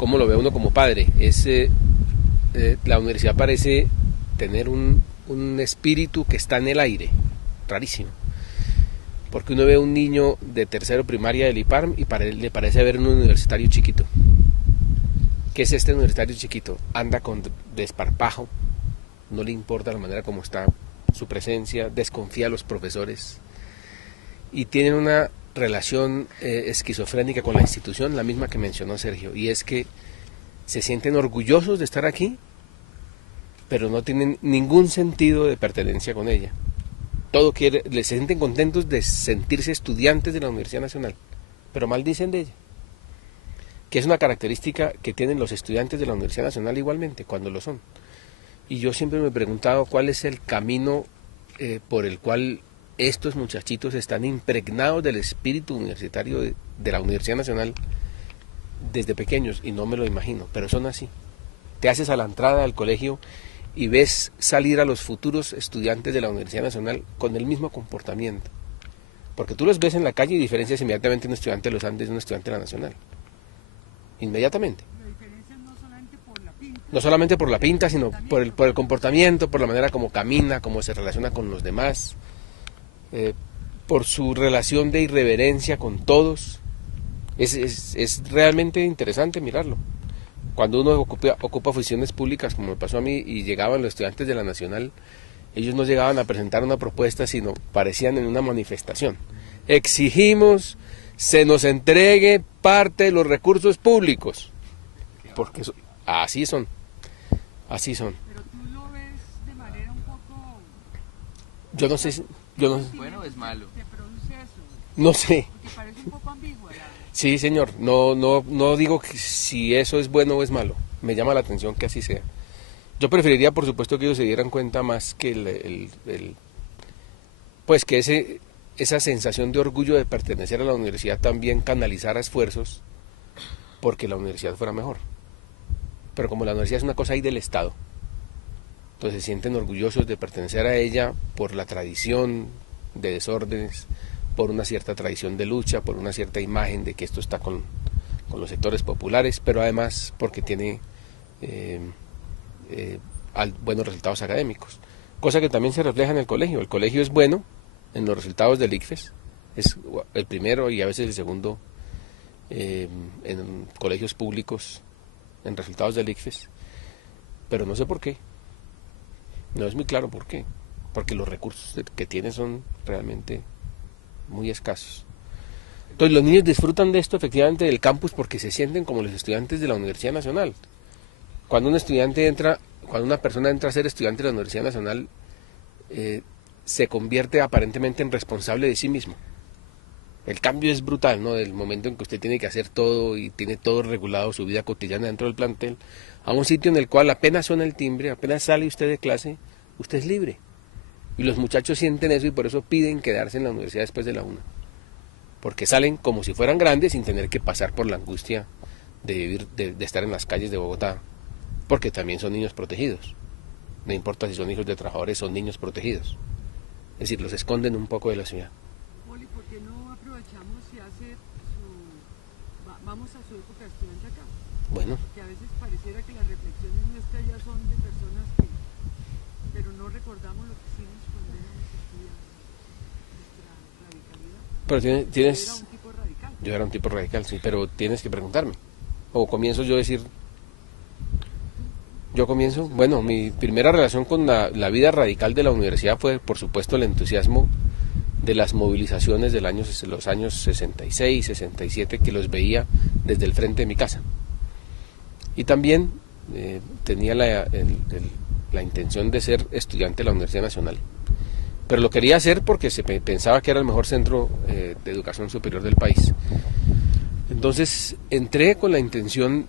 cómo lo ve uno como padre. La universidad parece tener un espíritu que está en el aire, rarísimo. Porque uno ve a un niño de tercero primaria del IPARM y le parece ver un universitario chiquito. ¿Qué es este universitario chiquito? Anda con desparpajo, no le importa la manera como está su presencia, desconfía de los profesores y tienen una relación esquizofrénica con la institución, la misma que mencionó Sergio, y es que se sienten orgullosos de estar aquí, pero no tienen ningún sentido de pertenencia con ella. Les se sienten contentos de sentirse estudiantes de la Universidad Nacional, pero maldicen de ella, que es una característica que tienen los estudiantes de la Universidad Nacional igualmente, cuando lo son. Y yo siempre me he preguntado cuál es el camino por el cual estos muchachitos están impregnados del espíritu universitario de la Universidad Nacional desde pequeños, y no me lo imagino, pero son así. Te haces a la entrada del colegio y ves salir a los futuros estudiantes de la Universidad Nacional con el mismo comportamiento. Porque tú los ves en la calle y diferencias inmediatamente un estudiante de los Andes de un estudiante de la Nacional. Inmediatamente. La diferencia no solamente por la pinta. No solamente por la pinta, sino por el comportamiento, por la manera como camina, cómo se relaciona con los demás, por su relación de irreverencia con todos. Es realmente interesante mirarlo. Cuando uno ocupa oficinas públicas, como me pasó a mí, y llegaban los estudiantes de la Nacional, ellos no llegaban a presentar una propuesta, sino parecían en una manifestación. Exigimos se nos entregue parte de los recursos públicos, porque así son, así son. Pero tú lo ves de manera un poco... Yo no sé, yo no, ¿Es bueno o es malo? ¿Te produce eso? no sé. Porque parece un poco ambigua la... Sí, señor, no digo que si eso es bueno o es malo, me llama la atención que así sea. Yo preferiría, por supuesto, que ellos se dieran cuenta más que pues que esa sensación de orgullo de pertenecer a la universidad también canalizara esfuerzos porque la universidad fuera mejor. Pero como la universidad es una cosa ahí del Estado, entonces se sienten orgullosos de pertenecer a ella por la tradición de desórdenes, por una cierta tradición de lucha, por una cierta imagen de que esto está con los sectores populares, pero además porque tiene buenos resultados académicos, cosa que también se refleja en el colegio. El colegio es bueno en los resultados del ICFES, es el primero y a veces el segundo en colegios públicos en resultados del ICFES, pero no sé por qué, no es muy claro por qué, porque los recursos que tiene son realmente muy escasos. Entonces los niños disfrutan de esto efectivamente del campus porque se sienten como los estudiantes de la Universidad Nacional. Cuando una persona entra a ser estudiante de la Universidad Nacional, se convierte aparentemente en responsable de sí mismo. El cambio es brutal, ¿no? Del momento en que usted tiene que hacer todo y tiene todo regulado, su vida cotidiana dentro del plantel, a un sitio en el cual apenas suena el timbre, apenas sale usted de clase, usted es libre. Y los muchachos sienten eso y por eso piden quedarse en la universidad después de la una. Porque salen como si fueran grandes sin tener que pasar por la angustia de vivir, de estar en las calles de Bogotá. Porque también son niños protegidos. No importa si son hijos de trabajadores, son niños protegidos. Es decir, los esconden un poco de la ciudad. Poli, ¿por qué no aprovechamos y vamos a su época de estudiante acá? Bueno. Porque a veces pareciera que las reflexiones nuestras ya son de personas que... Pero no recordamos lo que hicimos cuando éramos estudiantes. Nuestra radicalidad. Pero tienes... Yo era un tipo radical. Yo era un tipo radical, sí, pero tienes que preguntarme. O comienzo yo a decir... Yo comienzo, bueno, mi primera relación con la vida radical de la universidad fue, por supuesto, el entusiasmo de las movilizaciones de los años 66, 67, que los veía desde el frente de mi casa. Y también tenía la intención de ser estudiante de la Universidad Nacional. Pero lo quería hacer porque pensaba que era el mejor centro de educación superior del país. Entonces entré con la intención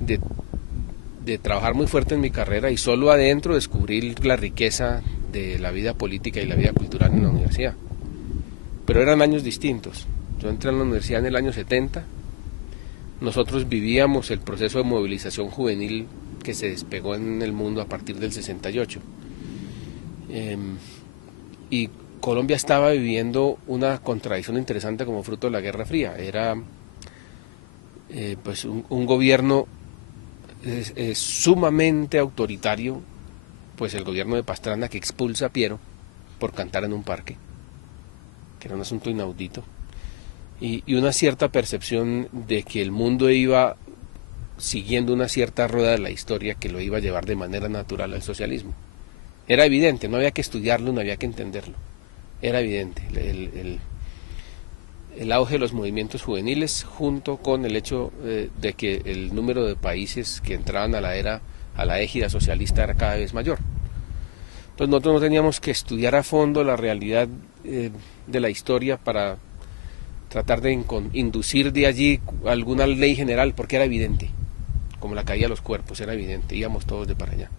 de trabajar muy fuerte en mi carrera y solo adentro descubrir la riqueza de la vida política y la vida cultural en la universidad. Pero eran años distintos. Yo entré en la universidad en el año 70, nosotros vivíamos el proceso de movilización juvenil que se despegó en el mundo a partir del 68. Y Colombia estaba viviendo una contradicción interesante como fruto de la Guerra Fría. pues un gobierno es sumamente autoritario, pues el gobierno de Pastrana, que expulsa a Piero por cantar en un parque, que era un asunto inaudito, y una cierta percepción de que el mundo iba siguiendo una cierta rueda de la historia que lo iba a llevar de manera natural al socialismo. Era evidente, no había que estudiarlo, no había que entenderlo. Era evidente el auge de los movimientos juveniles junto con el hecho de que el número de países que entraban a la égida socialista era cada vez mayor. Entonces nosotros no teníamos que estudiar a fondo la realidad de la historia para tratar de inducir de allí alguna ley general, porque era evidente, como la caída de los cuerpos, era evidente, íbamos todos de para allá.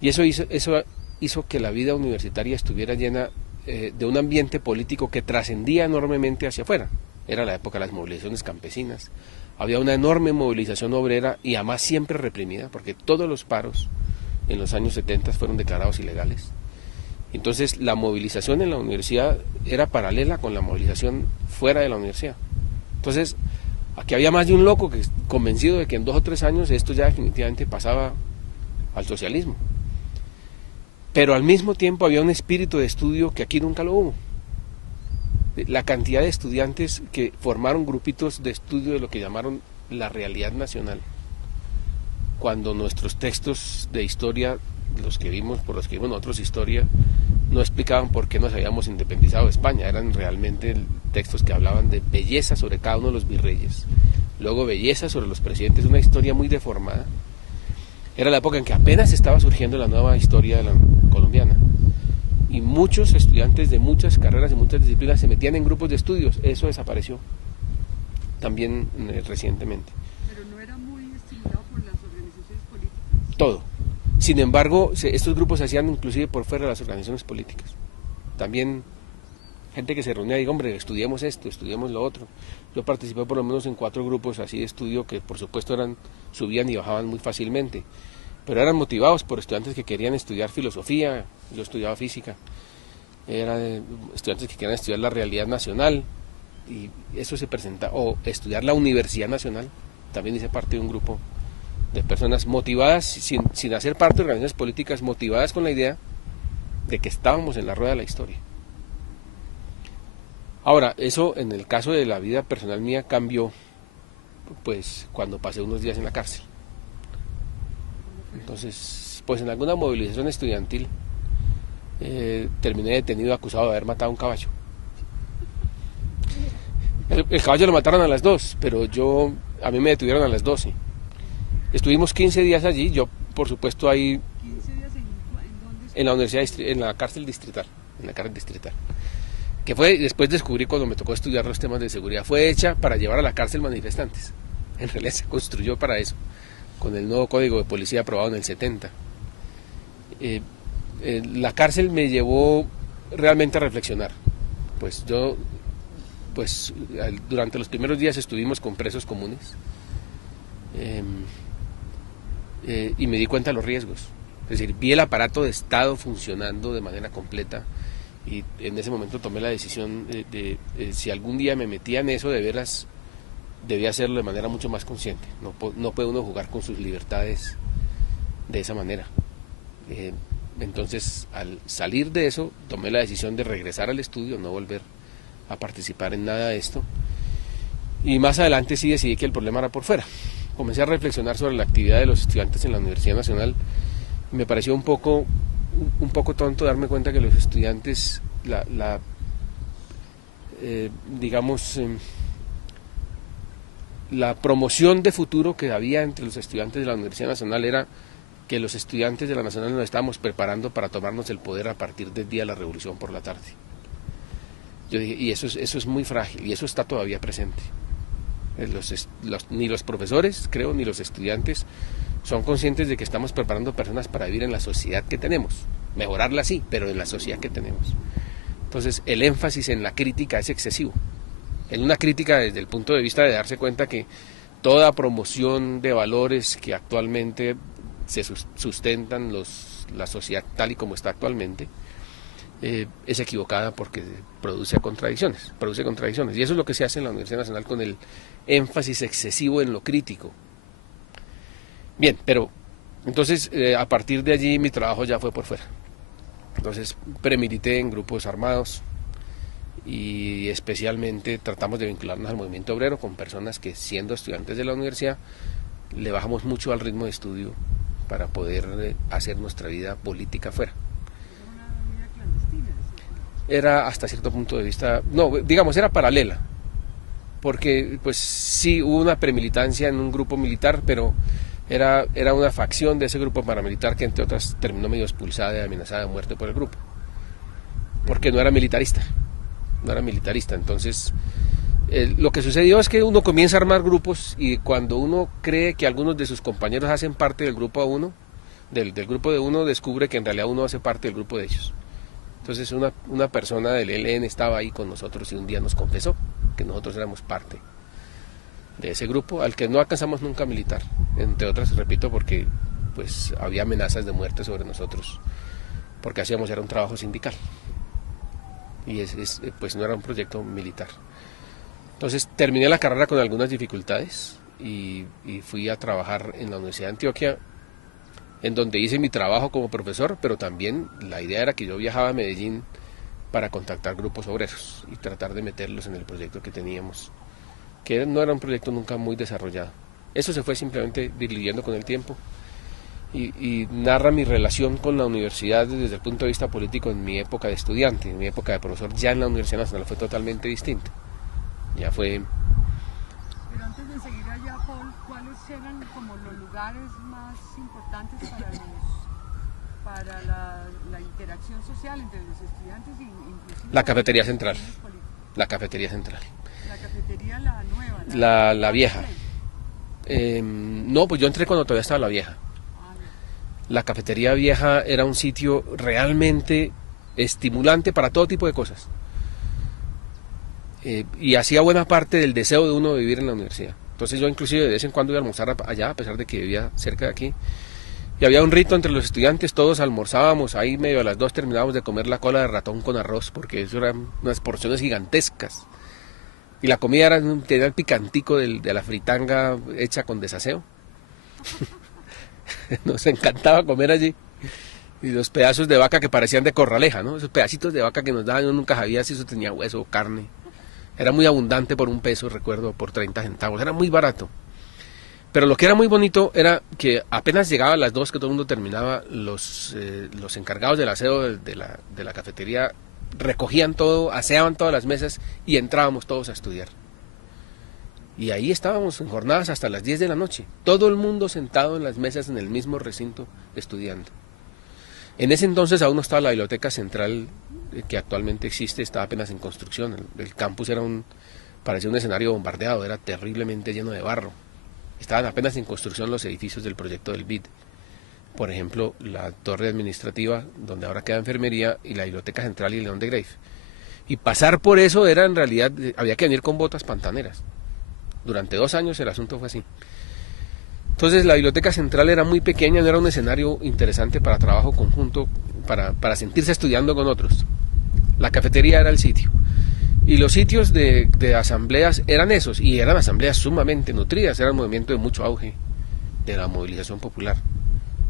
Y eso hizo que la vida universitaria estuviera llena de un ambiente político que trascendía enormemente hacia afuera. Era la época de las movilizaciones campesinas, había una enorme movilización obrera y además siempre reprimida, porque todos los paros en los años 70 fueron declarados ilegales. Entonces la movilización en la universidad era paralela con la movilización fuera de la universidad. Entonces aquí había más de un loco que convencido de que en 2 o 3 años esto ya definitivamente pasaba al socialismo. Pero al mismo tiempo había un espíritu de estudio que aquí nunca lo hubo. La cantidad de estudiantes que formaron grupitos de estudio de lo que llamaron la realidad nacional, cuando nuestros textos de historia, por los que vimos nosotros historia, no explicaban por qué nos habíamos independizado de España, eran realmente textos que hablaban de belleza sobre cada uno de los virreyes, luego belleza sobre los presidentes, una historia muy deformada. Era la época en que apenas estaba surgiendo la nueva historia colombiana, y muchos estudiantes de muchas carreras y muchas disciplinas se metían en grupos de estudios. Eso desapareció también recientemente. Pero no era muy estimulado por las organizaciones políticas. Todo. Sin embargo, estos grupos se hacían inclusive por fuera de las organizaciones políticas. También gente que se reunía y digo, hombre, estudiemos esto, estudiemos lo otro. Yo participé por lo menos en 4 grupos así de estudio que por supuesto subían y bajaban muy fácilmente, pero eran motivados por estudiantes que querían estudiar filosofía, yo estudiaba física, eran estudiantes que querían estudiar la realidad nacional, y eso se presenta, o estudiar la Universidad Nacional, también hice parte de un grupo de personas motivadas, sin hacer parte de organizaciones políticas, motivadas con la idea de que estábamos en la rueda de la historia. Ahora, eso en el caso de la vida personal mía cambió, pues cuando pasé unos días en la cárcel. Entonces, pues en alguna movilización estudiantil terminé detenido acusado de haber matado a un caballo. El caballo lo mataron a las 2, pero a mí me detuvieron a las 12. Estuvimos 15 días allí, yo por supuesto ahí... ¿15 días en dónde? En la universidad, en la cárcel distrital, que fue, después descubrí cuando me tocó estudiar los temas de seguridad, fue hecha para llevar a la cárcel manifestantes. En realidad se construyó para eso, con el nuevo código de policía aprobado en el 70. La cárcel me llevó realmente a reflexionar. Durante los primeros días estuvimos con presos comunes y me di cuenta de los riesgos. Es decir, vi el aparato de Estado funcionando de manera completa. Y en ese momento tomé la decisión de si algún día me metía en eso, de veras debía hacerlo de manera mucho más consciente. No puede uno jugar con sus libertades de esa manera. Entonces, al salir de eso, tomé la decisión de regresar al estudio, no volver a participar en nada de esto. Y más adelante sí decidí que el problema era por fuera. Comencé a reflexionar sobre la actividad de los estudiantes en la Universidad Nacional. Y me pareció un poco tonto darme cuenta que los estudiantes, la promoción de futuro que había entre los estudiantes de la Universidad Nacional era que los estudiantes de la Nacional nos estábamos preparando para tomarnos el poder a partir del día de la Revolución por la tarde. Yo dije, y eso es muy frágil, y eso está todavía presente. Ni los profesores, creo, ni los estudiantes son conscientes de que estamos preparando personas para vivir en la sociedad que tenemos, mejorarla sí, pero en la sociedad que tenemos. Entonces el énfasis en la crítica es excesivo, en una crítica desde el punto de vista de darse cuenta que toda promoción de valores que actualmente se sustentan la sociedad tal y como está actualmente es equivocada porque produce contradicciones, y eso es lo que se hace en la Universidad Nacional con el énfasis excesivo en lo crítico. Bien, pero entonces a partir de allí mi trabajo ya fue por fuera. Entonces premilité en grupos armados y especialmente tratamos de vincularnos al movimiento obrero con personas que, siendo estudiantes de la universidad, le bajamos mucho al ritmo de estudio para poder hacer nuestra vida política afuera. Era una vida clandestina, ¿sí? Era hasta cierto punto de vista, no, digamos, era paralela, porque pues sí hubo una premilitancia en un grupo militar, pero era una facción de ese grupo paramilitar que entre otras terminó medio expulsada y amenazada de muerte por el grupo, porque no era militarista. Entonces lo que sucedió es que uno comienza a armar grupos y cuando uno cree que algunos de sus compañeros hacen parte del grupo de uno, del grupo de uno, descubre que en realidad uno hace parte del grupo de ellos. Entonces una persona del ELN estaba ahí con nosotros y un día nos confesó que nosotros éramos parte de ese grupo al que no alcanzamos nunca a militar, entre otras, repito, porque pues había amenazas de muerte sobre nosotros, porque era un trabajo sindical y pues no era un proyecto militar. Entonces terminé la carrera con algunas dificultades y fui a trabajar en la Universidad de Antioquia, en donde hice mi trabajo como profesor, pero también la idea era que yo viajaba a Medellín para contactar grupos obreros y tratar de meterlos en el proyecto que teníamos, que no era un proyecto nunca muy desarrollado. Eso se fue simplemente diluyendo con el tiempo y narra mi relación con la universidad desde el punto de vista político en mi época de estudiante. En mi época de profesor ya en la Universidad Nacional fue totalmente distinto. Ya fue... Pero antes de seguir allá, Paul, ¿cuáles eran como los lugares más importantes para la interacción social entre los estudiantes e inclusive La cafetería central. políticas? La cafetería central. La cafetería, la nueva. La vieja. No, pues yo entré cuando todavía estaba la vieja. Ah, ya. La cafetería vieja era un sitio realmente estimulante para todo tipo de cosas. Y hacía buena parte del deseo de uno de vivir en la universidad. Entonces yo inclusive de vez en cuando iba a almorzar allá, a pesar de que vivía cerca de aquí. Y había un rito entre los estudiantes, todos almorzábamos, ahí medio a las 2 terminábamos de comer la cola de ratón con arroz, porque eso eran unas porciones gigantescas. Y la comida tenía el picantico de la fritanga hecha con desaseo. Nos encantaba comer allí. Y los pedazos de vaca que parecían de corraleja, ¿no? Esos pedacitos de vaca que nos daban, yo nunca sabía si eso tenía hueso o carne. Era muy abundante por $1, recuerdo, por 30 centavos. Era muy barato. Pero lo que era muy bonito era que apenas llegaba a las 2 que todo el mundo terminaba, los encargados del aseo de la cafetería recogían todo, aseaban todas las mesas y entrábamos todos a estudiar. Y ahí estábamos en jornadas hasta las 10 de la noche. Todo el mundo sentado en las mesas en el mismo recinto estudiando. En ese entonces aún no estaba la biblioteca central que actualmente existe, estaba apenas en construcción. El campus parecía un escenario bombardeado, era terriblemente lleno de barro. Estaban apenas en construcción los edificios del proyecto del BID. Por ejemplo, la torre administrativa, donde ahora queda enfermería, y la biblioteca central y el León de Grave. Y pasar por eso era en realidad, había que venir con botas pantaneras. Durante 2 años el asunto fue así. Entonces la biblioteca central era muy pequeña, no era un escenario interesante para trabajo conjunto, para sentirse estudiando con otros. La cafetería era el sitio. Y los sitios de asambleas eran esos, y eran asambleas sumamente nutridas, era un movimiento de mucho auge de la movilización popular.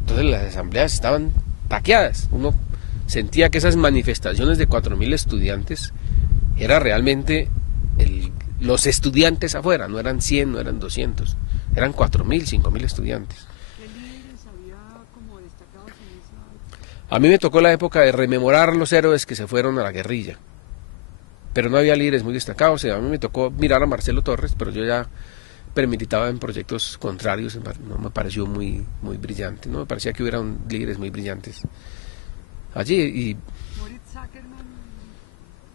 Entonces las asambleas estaban taqueadas, uno sentía que esas manifestaciones de 4.000 estudiantes era realmente los estudiantes afuera, no eran 100, no eran 200, eran 4.000, 5.000 estudiantes. ¿Qué líderes había como destacados en esa? A mí me tocó la época de rememorar los héroes que se fueron a la guerrilla, pero no había líderes muy destacados. A mí me tocó mirar a Marcelo Torres, pero yo ya militaba en proyectos contrarios, no me pareció muy brillante, no me parecía que hubiera líderes muy brillantes allí. Y ¿Moritz Zuckerman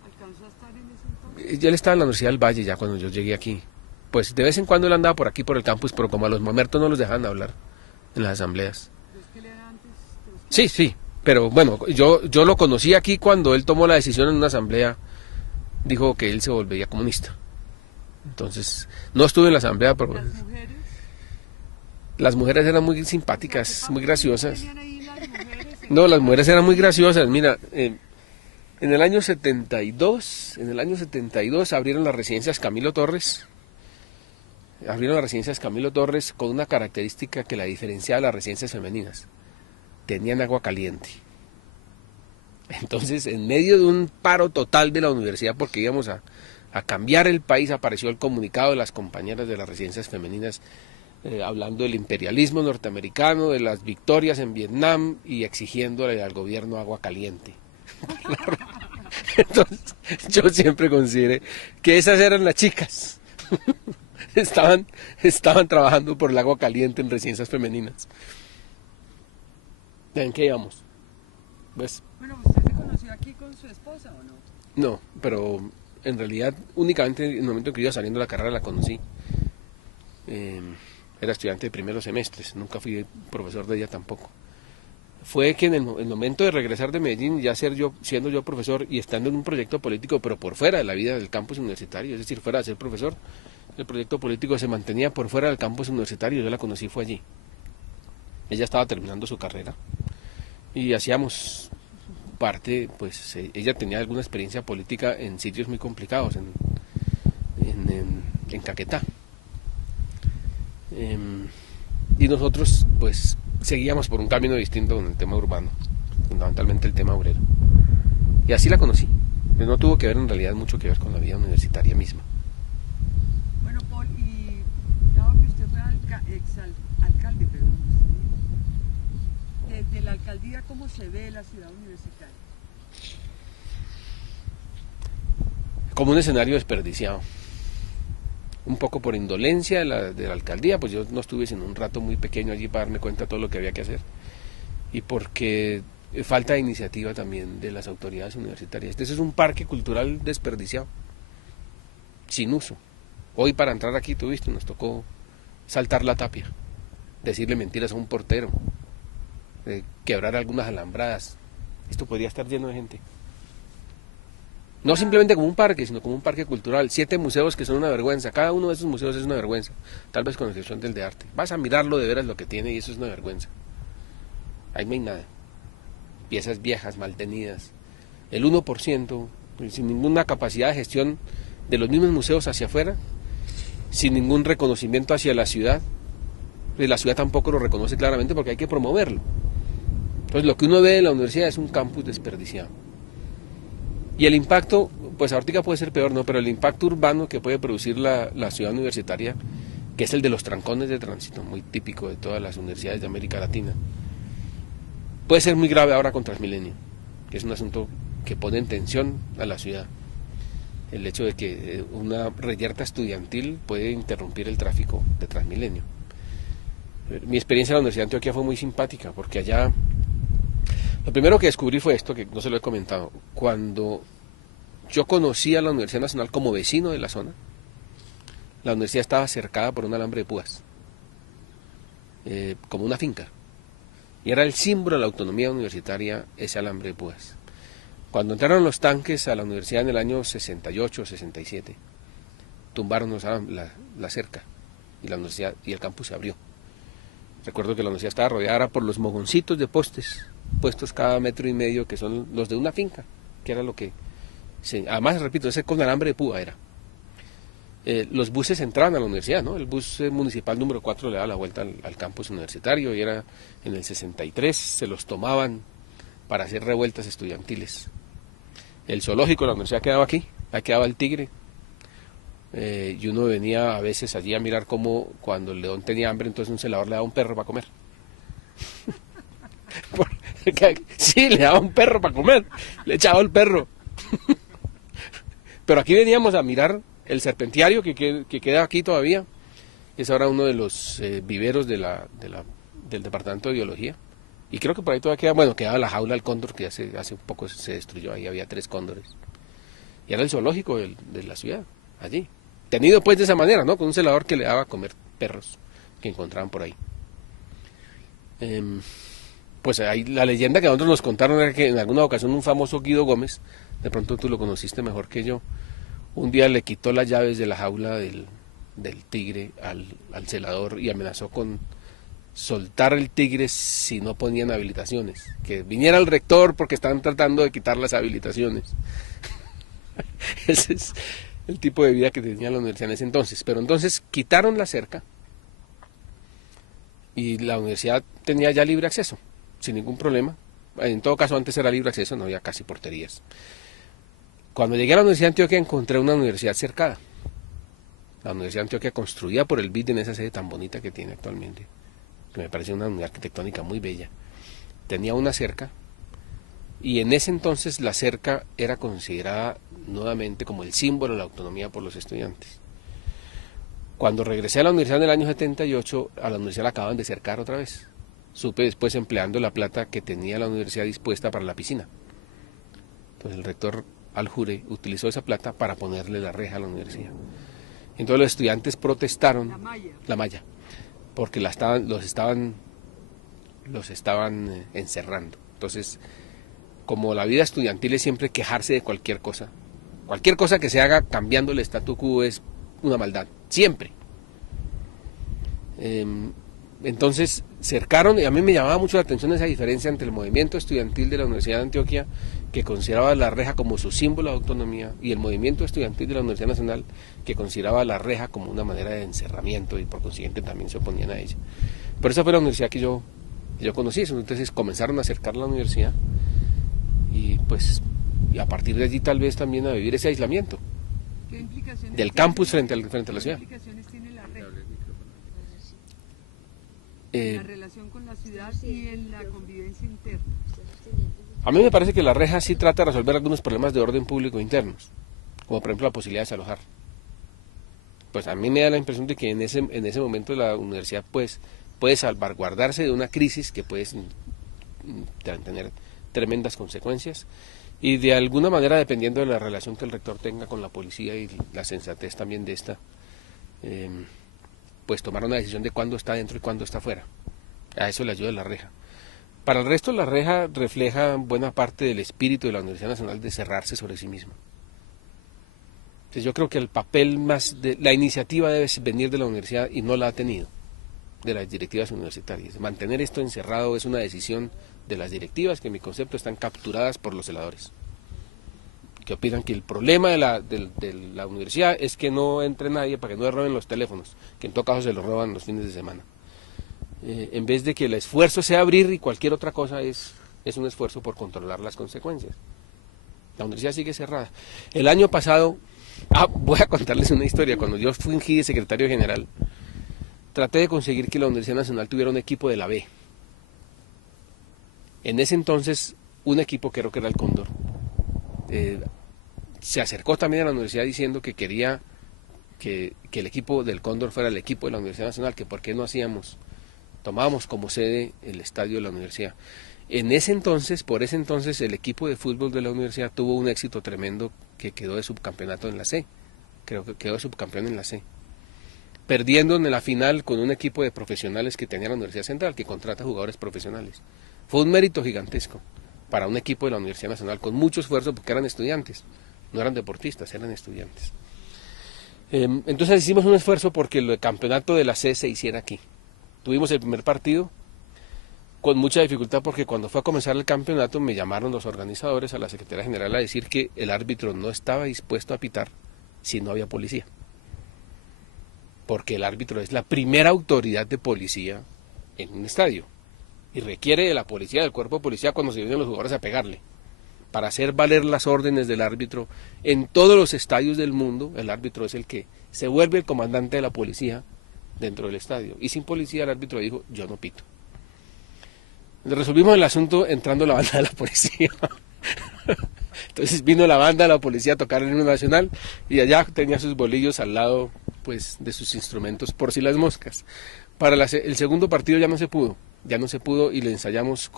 alcanzó a estar en ese entonces? él estaba en la Universidad del Valle ya cuando yo llegué aquí. Pues de vez en cuando él andaba por aquí por el campus, pero como a los mamertos no los dejaban hablar en las asambleas. ¿Pero es que él era antes de los Sí, sí, pero bueno, yo lo conocí aquí cuando él tomó la decisión en una asamblea, dijo que él se volvería comunista. Entonces, no estuve en la asamblea, pero ¿Las mujeres? las mujeres eran muy simpáticas, muy graciosas. ¿Tenían ahí las mujeres? No, las mujeres eran muy graciosas. Mira, en el año 72 abrieron las residencias Camilo Torres abrieron las residencias Camilo Torres con una característica que la diferenciaba de las residencias femeninas. Tenían agua caliente. Entonces, en medio de un paro total de la universidad, porque íbamos a cambiar el país, apareció el comunicado de las compañeras de las residencias femeninas hablando del imperialismo norteamericano, de las victorias en Vietnam y exigiéndole al gobierno agua caliente. Entonces, yo siempre consideré que esas eran las chicas. Estaban trabajando por el agua caliente en residencias femeninas. ¿En qué íbamos? ¿Ves? Bueno, ¿usted se conoció aquí con su esposa o no? No, pero en realidad únicamente en el momento en que iba saliendo de la carrera la conocí. Era estudiante de primeros semestres, nunca fui profesor de ella tampoco. Fue que en el momento de regresar de Medellín, ya siendo yo profesor y estando en un proyecto político, pero por fuera de la vida del campus universitario, es decir, fuera de ser profesor, el proyecto político se mantenía por fuera del campus universitario, yo la conocí, fue allí. Ella estaba terminando su carrera y hacíamos parte, pues ella tenía alguna experiencia política en sitios muy complicados, en Caquetá. Y nosotros pues seguíamos por un camino distinto con el tema urbano, fundamentalmente el tema obrero. Y así la conocí. Pero no tuvo que ver en realidad mucho que ver con la vida universitaria misma. Bueno, Paul, y dado que usted fue exalcalde, perdón, desde la alcaldía, ¿cómo se ve la ciudad universitaria? Como un escenario desperdiciado. Un poco por indolencia de la alcaldía, pues yo no estuve sino un rato muy pequeño allí para darme cuenta de todo lo que había que hacer. Y porque falta de iniciativa también de las autoridades universitarias. Este es un parque cultural desperdiciado, sin uso. Hoy para entrar aquí, tuviste, nos tocó saltar la tapia, decirle mentiras a un portero, quebrar algunas alambradas. Esto podría estar lleno de gente. No simplemente como un parque, sino como un parque cultural. 7 museos que son una vergüenza. Cada uno de esos museos es una vergüenza. Tal vez con excepción del de arte. Vas a mirarlo de veras lo que tiene y eso es una vergüenza. Ahí no hay nada. Piezas viejas, mal tenidas. El 1%, sin ninguna capacidad de gestión de los mismos museos hacia afuera, sin ningún reconocimiento hacia la ciudad. Y la ciudad tampoco lo reconoce claramente porque hay que promoverlo. Entonces lo que uno ve de la universidad es un campus desperdiciado. Y el impacto, pues ahorita puede ser peor, ¿no? Pero el impacto urbano que puede producir la ciudad universitaria, que es el de los trancones de tránsito, muy típico de todas las universidades de América Latina, puede ser muy grave ahora con Transmilenio, que es un asunto que pone en tensión a la ciudad. El hecho de que una reyerta estudiantil puede interrumpir el tráfico de Transmilenio. Mi experiencia en la Universidad de Antioquia fue muy simpática, porque allá lo primero que descubrí fue esto, que no se lo he comentado. Cuando yo conocí a la Universidad Nacional como vecino de la zona, la universidad estaba cercada por un alambre de púas, como una finca. Y era el símbolo de la autonomía universitaria ese alambre de púas. Cuando entraron los tanques a la universidad en el año 68 o 67, tumbaron la cerca y la universidad y el campus se abrió. Recuerdo que la universidad estaba rodeada por los mogoncitos de postes puestos cada 1,5 metros, que son los de una finca, que era lo que... además, repito, ese con alambre de púa era. Los buses entraban a la universidad, ¿no? El bus municipal número 4 le daba la vuelta al campus universitario y era en el 63, se los tomaban para hacer revueltas estudiantiles. El zoológico de la universidad quedaba aquí, ahí quedaba el tigre. Y uno venía a veces allí a mirar cómo cuando el león tenía hambre, entonces un celador le daba un perro para comer. Sí, le daba un perro para comer, le echaba el perro. Pero aquí veníamos a mirar el serpentiario que queda aquí todavía. Es ahora uno de los viveros del departamento de biología. Y creo que por ahí todavía quedaba la jaula del cóndor, que hace un poco se destruyó, ahí había 3 cóndores. Y era el zoológico de la ciudad, allí. Tenido pues de esa manera, ¿no? Con un celador que le daba a comer perros que encontraban por ahí. Pues ahí la leyenda que a nosotros nos contaron era que en alguna ocasión un famoso Guido Gómez, de pronto tú lo conociste mejor que yo, un día le quitó las llaves de la jaula del tigre al celador y amenazó con soltar el tigre si no ponían habilitaciones, que viniera el rector porque estaban tratando de quitar las habilitaciones. el tipo de vida que tenía la universidad en ese entonces. Pero entonces quitaron la cerca y la universidad tenía ya libre acceso, sin ningún problema. En todo caso, antes era libre acceso, no había casi porterías. Cuando llegué a la Universidad de Antioquia encontré una universidad cercada. La Universidad de Antioquia construida por el BID en esa sede tan bonita que tiene actualmente, que me parece una unidad arquitectónica muy bella. Tenía una cerca y en ese entonces la cerca era considerada nuevamente como el símbolo de la autonomía por los estudiantes. Cuando regresé a la universidad en el año 78, a la universidad la acaban de cercar otra vez. Supe después empleando la plata que tenía la universidad dispuesta para la piscina. Entonces el rector Aljure utilizó esa plata para ponerle la reja a la universidad. Entonces los estudiantes protestaron la malla porque los estaban encerrando. Entonces, como la vida estudiantil es siempre quejarse de cualquier cosa que se haga cambiando el statu quo es una maldad, siempre. Entonces cercaron, y a mí me llamaba mucho la atención esa diferencia entre el movimiento estudiantil de la Universidad de Antioquia, que consideraba la reja como su símbolo de autonomía, y el movimiento estudiantil de la Universidad Nacional, que consideraba la reja como una manera de encerramiento y por consiguiente también se oponían a ella. Por eso fue la universidad que yo conocí. Entonces comenzaron a acercar la universidad y a partir de allí tal vez también a vivir ese aislamiento del campus frente a la ciudad. ¿Qué implicaciones tiene la reja en la relación con la ciudad y en la convivencia interna? A mí me parece que la reja sí trata de resolver algunos problemas de orden público internos, como por ejemplo la posibilidad de desalojar. Pues a mí me da la impresión de que en ese momento la universidad puede salvaguardarse de una crisis que puede tener tremendas consecuencias y de alguna manera, dependiendo de la relación que el rector tenga con la policía y la sensatez también de esta, pues tomar una decisión de cuándo está dentro y cuándo está fuera. A eso le ayuda la reja. Para el resto, la reja refleja buena parte del espíritu de la Universidad Nacional de cerrarse sobre sí misma. Entonces yo creo que el papel la iniciativa debe venir de la universidad y no la ha tenido, de las directivas universitarias. Mantener esto encerrado es una decisión de las directivas que en mi concepto están capturadas por los celadores, que opinan que el problema de la universidad es que no entre nadie para que no le roben los teléfonos, que en todo caso se los roban los fines de semana. En vez de que el esfuerzo sea abrir y cualquier otra cosa es un esfuerzo por controlar las consecuencias. La universidad sigue cerrada. El año pasado, voy a contarles una historia. Cuando yo fungí de secretario general, traté de conseguir que la Universidad Nacional tuviera un equipo de la B. En ese entonces, un equipo, creo que era el Cóndor, se acercó también a la universidad diciendo que quería que el equipo del Cóndor fuera el equipo de la Universidad Nacional, que por qué no tomábamos como sede el estadio de la universidad. Por ese entonces, el equipo de fútbol de la universidad tuvo un éxito tremendo que quedó de subcampeonato en la C. Creo que quedó subcampeón en la C. Perdiendo en la final con un equipo de profesionales que tenía la Universidad Central, que contrata jugadores profesionales. Fue un mérito gigantesco para un equipo de la Universidad Nacional, con mucho esfuerzo porque eran estudiantes, no eran deportistas, eran estudiantes. Entonces hicimos un esfuerzo porque el campeonato de la C se hiciera aquí. Tuvimos el primer partido con mucha dificultad porque cuando fue a comenzar el campeonato me llamaron los organizadores a la Secretaría General a decir que el árbitro no estaba dispuesto a pitar si no había policía. Porque el árbitro es la primera autoridad de policía en un estadio y requiere de la policía, del cuerpo de policía cuando se vienen los jugadores a pegarle. Para hacer valer las órdenes del árbitro en todos los estadios del mundo, el árbitro es el que se vuelve el comandante de la policía dentro del estadio. Y sin policía el árbitro dijo, yo no pito. Resolvimos el asunto entrando la banda de la policía. Entonces vino la banda de la policía a tocar el himno nacional y allá tenía sus bolillos al lado pues de sus instrumentos por si las moscas. Para el segundo partido ya no se pudo y le ensayamos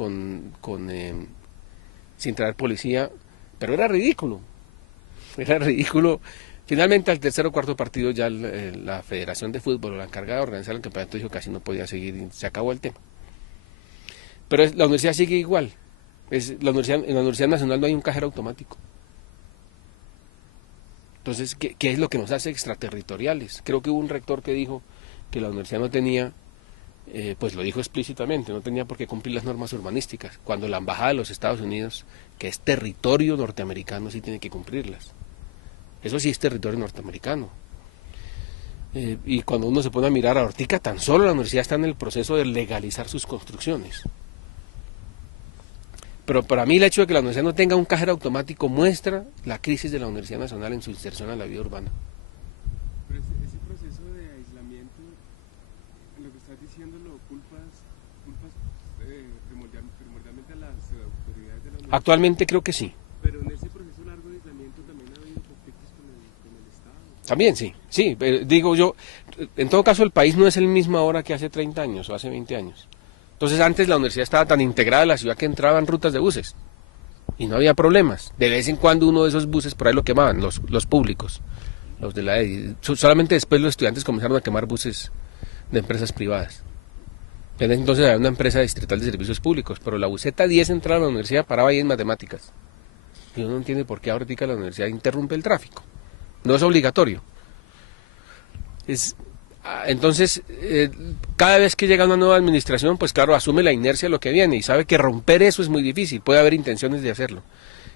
sin traer policía, pero era ridículo. Finalmente al tercer o cuarto partido ya la Federación de Fútbol, la encargada de organizar el campeonato, dijo que casi no podía seguir y se acabó el tema. Pero la universidad sigue igual. En la Universidad Nacional no hay un cajero automático. Entonces, ¿qué es lo que nos hace extraterritoriales? Creo que hubo un rector que dijo que la universidad no tenía, pues lo dijo explícitamente, no tenía por qué cumplir las normas urbanísticas, cuando la Embajada de los Estados Unidos, que es territorio norteamericano, sí tiene que cumplirlas. Eso sí es territorio norteamericano. Y cuando uno se pone a mirar a Ortica, tan solo la universidad está en el proceso de legalizar sus construcciones. Pero para mí el hecho de que la universidad no tenga un cajero automático muestra la crisis de la Universidad Nacional en su inserción a la vida urbana. Pero ese proceso de aislamiento, en lo que estás diciendo, lo culpas primordialmente a las autoridades de la universidad. Actualmente creo que sí. Pero en ese proceso largo de aislamiento también ha habido conflictos con el Estado. También sí, digo yo, en todo caso el país no es el mismo ahora que hace 30 años o hace 20 años. Entonces antes la universidad estaba tan integrada a la ciudad que entraban rutas de buses y no había problemas. De vez en cuando uno de esos buses por ahí lo quemaban, los públicos, los de la EDI. Solamente después los estudiantes comenzaron a quemar buses de empresas privadas. En ese entonces había una empresa distrital de servicios públicos, pero la buseta 10 entraba a la universidad, paraba ahí en matemáticas. Y uno no entiende por qué ahorita la universidad interrumpe el tráfico. No es obligatorio. Entonces, cada vez que llega una nueva administración, pues claro, asume la inercia de lo que viene y sabe que romper eso es muy difícil, puede haber intenciones de hacerlo.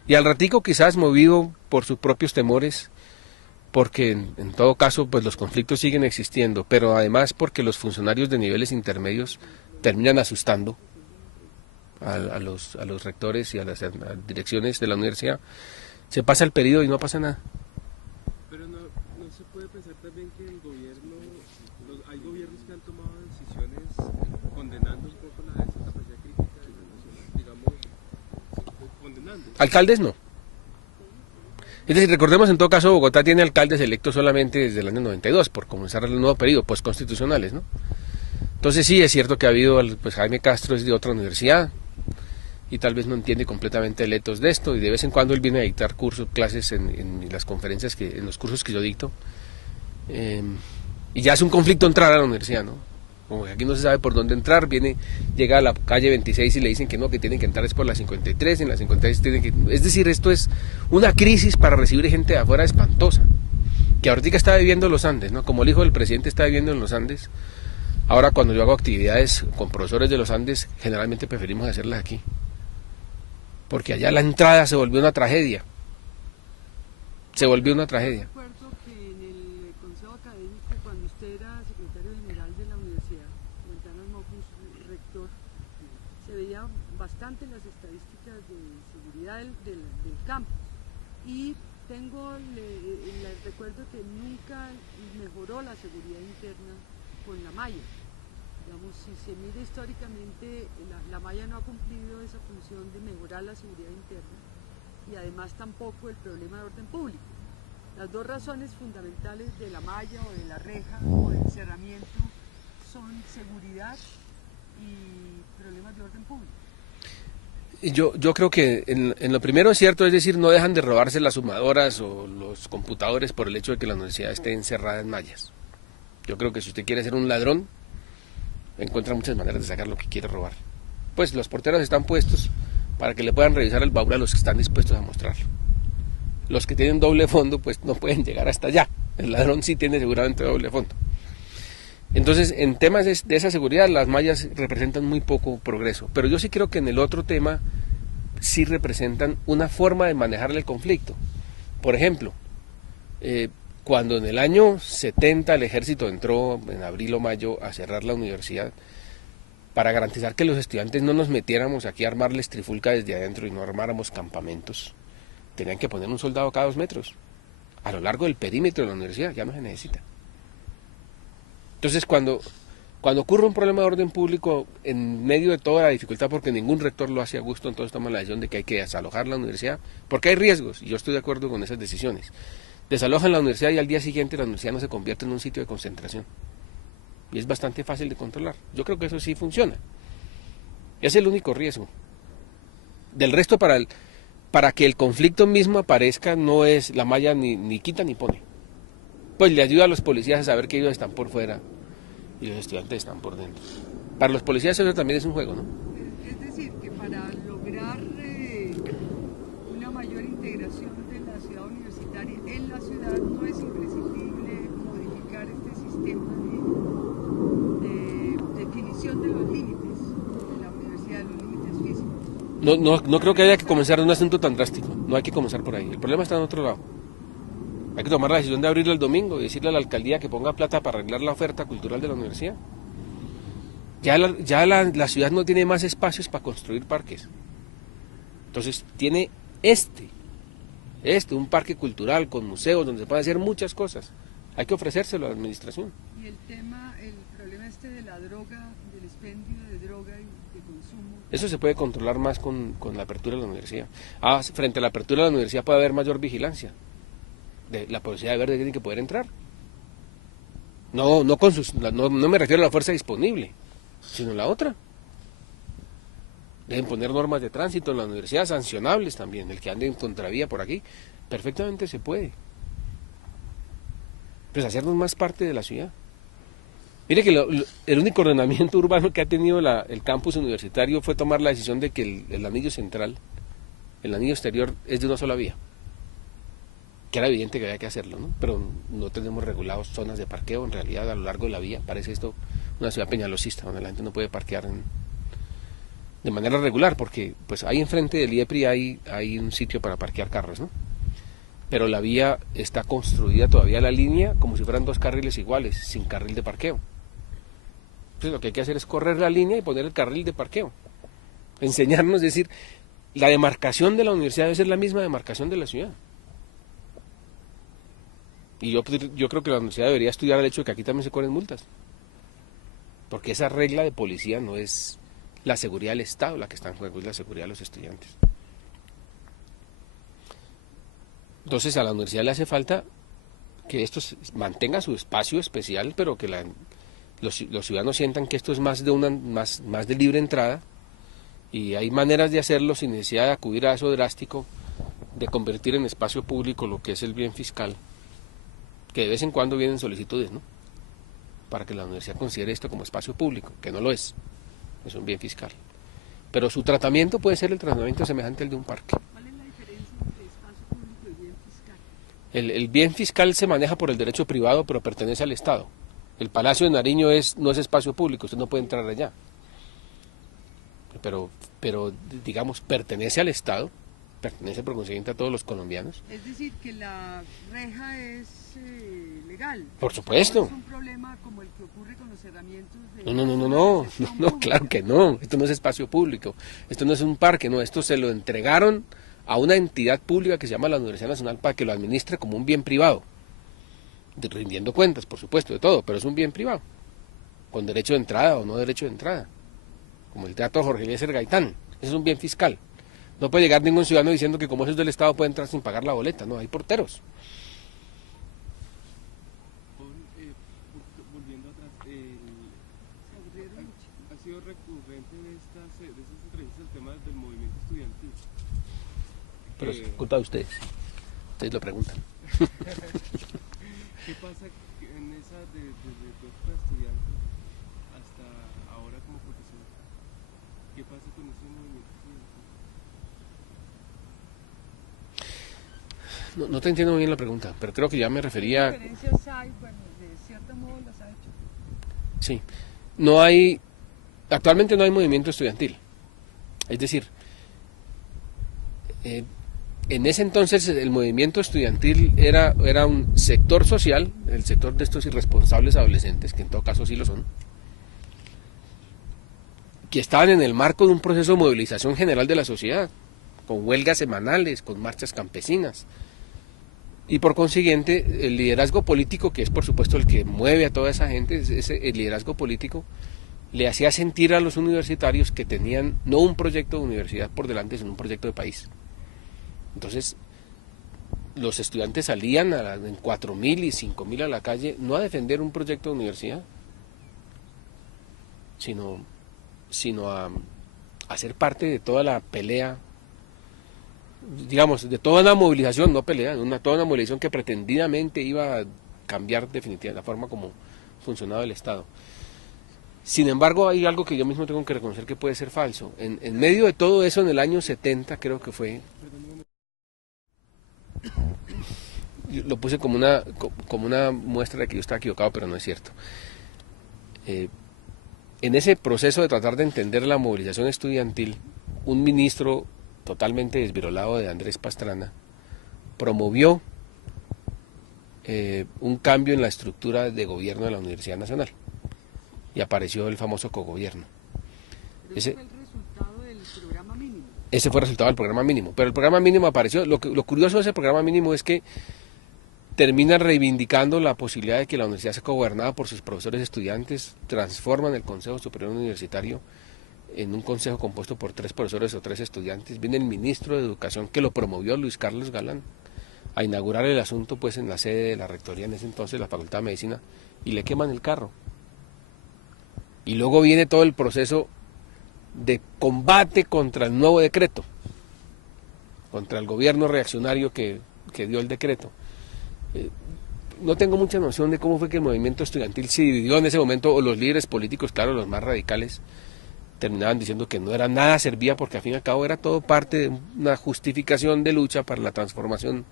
Y al ratico quizás movido por sus propios temores, porque en todo caso pues los conflictos siguen existiendo, pero además porque los funcionarios de niveles intermedios terminan asustando a los rectores y a las direcciones de la universidad, se pasa el periodo y no pasa nada. Pero no se puede pensar también que el gobierno, hay gobiernos que han tomado decisiones condenando un poco la capacidad crítica de la nación, digamos, condenando. Alcaldes no. Es decir, recordemos en todo caso Bogotá tiene alcaldes electos solamente desde el año 92, por comenzar el nuevo periodo, pues constitucionales, ¿no? Entonces sí, es cierto que ha habido, pues Jaime Castro es de otra universidad y tal vez no entiende completamente el etos de esto y de vez en cuando él viene a dictar cursos, clases en las conferencias, en los cursos que yo dicto y ya es un conflicto entrar a la universidad, ¿no? Como que aquí no se sabe por dónde entrar, llega a la calle 26 y le dicen que no, que tienen que entrar es por la 53, en la 56 tienen que... Es decir, esto es una crisis para recibir gente de afuera espantosa, que ahorita está viviendo en los Andes, ¿no? Como el hijo del presidente está viviendo en los Andes, ahora cuando yo hago actividades con profesores de los Andes, generalmente preferimos hacerlas aquí, porque allá la entrada se volvió una tragedia, Recuerdo que en el Consejo Académico, cuando usted era secretario general de la universidad, Ventanas Mocus, rector, se veía bastante las estadísticas de seguridad del campus. Y tengo el recuerdo que nunca mejoró la seguridad interna con la malla. Digamos, si se mira históricamente, la malla no ha cumplido esa función de mejorar la seguridad interna y además tampoco el problema de orden público. Las dos razones fundamentales de la malla o de la reja o del cerramiento son seguridad y problemas de orden público. Yo creo que en lo primero es cierto, es decir, no dejan de robarse las sumadoras o los computadores por el hecho de que la universidad esté encerrada en mallas. Yo creo que si usted quiere ser un ladrón, encuentra muchas maneras de sacar lo que quiere robar. Pues los porteros están puestos para que le puedan revisar el baúl a los que están dispuestos a mostrarlo. Los que tienen doble fondo pues no pueden llegar hasta allá. El ladrón sí tiene seguramente doble fondo. Entonces, en temas de esa seguridad, las mallas representan muy poco progreso. Pero yo sí creo que en el otro tema sí representan una forma de manejar el conflicto. Por ejemplo, cuando en el año 70 el ejército entró en abril o mayo a cerrar la universidad, para garantizar que los estudiantes no nos metiéramos aquí a armarles trifulca desde adentro y no armáramos campamentos, tenían que poner un soldado cada 2 metros, a lo largo del perímetro de la universidad, ya no se necesita. Entonces cuando ocurre un problema de orden público, en medio de toda la dificultad, porque ningún rector lo hace a gusto, entonces toma la decisión de que hay que desalojar la universidad, porque hay riesgos, y yo estoy de acuerdo con esas decisiones. Desalojan la universidad y al día siguiente la universidad no se convierte en un sitio de concentración. Y es bastante fácil de controlar. Yo creo que eso sí funciona. Es el único riesgo. Del resto, para que el conflicto mismo aparezca, no es la malla ni quita ni pone. Pues le ayuda a los policías a saber que ellos están por fuera y los estudiantes están por dentro. Para los policías eso también es un juego, ¿no? Es decir, que para lograr una mayor integración de la ciudad universitaria en la ciudad no es imprescindible modificar este sistema de definición de los límites de la universidad, los límites físicos. No creo que haya que comenzar de un asunto tan drástico. No hay que comenzar por ahí. El problema está en otro lado. Hay que tomar la decisión de abrirlo el domingo y decirle a la alcaldía que ponga plata para arreglar la oferta cultural de la universidad. La ciudad no tiene más espacios para construir parques. Entonces tiene un parque cultural con museos donde se pueden hacer muchas cosas. Hay que ofrecérselo a la administración. Y el problema de la droga, del expendio de droga y de consumo. Eso se puede controlar más con la apertura de la universidad. Frente a la apertura de la universidad puede haber mayor vigilancia. La policía de verde tiene que poder entrar. No me refiero a la fuerza disponible, sino la otra. Deben poner normas de tránsito en la universidad, sancionables también. El que ande en contravía por aquí, perfectamente se puede. Pues hacernos más parte de la ciudad. Mire que el único ordenamiento urbano que ha tenido el campus universitario fue tomar la decisión de que el anillo central, el anillo exterior, es de una sola vía. Que era evidente que había que hacerlo, ¿no? Pero no tenemos regulados zonas de parqueo, en realidad, a lo largo de la vía. Parece esto una ciudad peñalosista, donde la gente no puede parquear de manera regular, porque pues ahí enfrente del IEPRI hay un sitio para parquear carros, ¿no? Pero la vía está construida todavía la línea como si fueran dos carriles iguales, sin carril de parqueo. Entonces lo que hay que hacer es correr la línea y poner el carril de parqueo. Enseñarnos, es decir, la demarcación de la universidad debe ser la misma demarcación de la ciudad. Y yo creo que la universidad debería estudiar el hecho de que aquí también se cobren multas. Porque esa regla de policía no es la seguridad del Estado la que está en juego, es la seguridad de los estudiantes. Entonces a la universidad le hace falta que esto mantenga su espacio especial, pero que los ciudadanos sientan que esto es más de libre entrada, y hay maneras de hacerlo sin necesidad de acudir a eso drástico, de convertir en espacio público lo que es el bien fiscal, que de vez en cuando vienen solicitudes, ¿no?, para que la universidad considere esto como espacio público, que no lo es un bien fiscal. Pero su tratamiento puede ser el tratamiento semejante al de un parque. ¿Cuál es la diferencia entre espacio público y bien fiscal? El bien fiscal se maneja por el derecho privado, pero pertenece al Estado. El Palacio de Nariño no es espacio público, usted no puede entrar allá. Pero digamos, pertenece al Estado, pertenece por consiguiente a todos los colombianos. Es decir, que la reja es legal. Por supuesto. No es un problema como el que ocurre con los cerramientos de... No, claro que no. Esto no es espacio público, esto no es un parque, no, esto se lo entregaron a una entidad pública que se llama la Universidad Nacional para que lo administre como un bien privado, rindiendo cuentas, por supuesto, de todo, pero es un bien privado, con derecho de entrada o no derecho de entrada, como el Teatro Jorge Eliezer Gaitán. Es un bien fiscal. No puede llegar ningún ciudadano diciendo que como eso es del Estado puede entrar sin pagar la boleta, no, hay porteros. Volviendo atrás, ha sido recurrente de estas entrevistas el tema del movimiento estudiantil. Pero es culpa de ustedes lo preguntan. ¿Qué pasa en esa desde tu época de estudiante hasta ahora como profesor? ¿Qué pasa con ese movimiento estudiantil? No te entiendo muy bien la pregunta, pero creo que ya me refería... ¿Qué diferencias hay? Bueno, de cierto modo las ha hecho. Sí, actualmente no hay movimiento estudiantil. Es decir, en ese entonces el movimiento estudiantil era un sector social, el sector de estos irresponsables adolescentes, que en todo caso sí lo son, que estaban en el marco de un proceso de movilización general de la sociedad, con huelgas semanales, con marchas campesinas. Y por consiguiente, el liderazgo político, que es por supuesto el que mueve a toda esa gente, el liderazgo político le hacía sentir a los universitarios que tenían no un proyecto de universidad por delante, sino un proyecto de país. Entonces, los estudiantes salían en 4.000 y 5.000 a la calle, no a defender un proyecto de universidad, sino a ser parte de toda la pelea, digamos, de toda una movilización, no pelea, toda una movilización que pretendidamente iba a cambiar definitivamente la forma como funcionaba el Estado. Sin embargo, hay algo que yo mismo tengo que reconocer que puede ser falso. En medio de todo eso, en el año 70 creo que fue, yo lo puse como una muestra de que yo estaba equivocado, pero no es cierto. En ese proceso de tratar de entender la movilización estudiantil, un ministro totalmente desvirolado de Andrés Pastrana promovió un cambio en la estructura de gobierno de la Universidad Nacional y apareció el famoso cogobierno. Pero ese fue el resultado del programa mínimo. Ese fue el resultado del programa mínimo, pero el programa mínimo apareció, lo curioso de ese programa mínimo es que termina reivindicando la posibilidad de que la universidad sea gobernada por sus profesores estudiantes, transforman el Consejo Superior Universitario en un consejo compuesto por 3 profesores o 3 estudiantes. Viene el ministro de Educación, que lo promovió, Luis Carlos Galán, a inaugurar el asunto pues en la sede de la rectoría en ese entonces, la Facultad de Medicina, y le queman el carro. Y luego viene todo el proceso de combate contra el nuevo decreto, contra el gobierno reaccionario que dio el decreto. No tengo mucha noción de cómo fue que el movimiento estudiantil se dividió en ese momento, o los líderes políticos, claro, los más radicales, terminaban diciendo que no era nada, servía porque al fin y al cabo era todo parte de una justificación de lucha para la transformación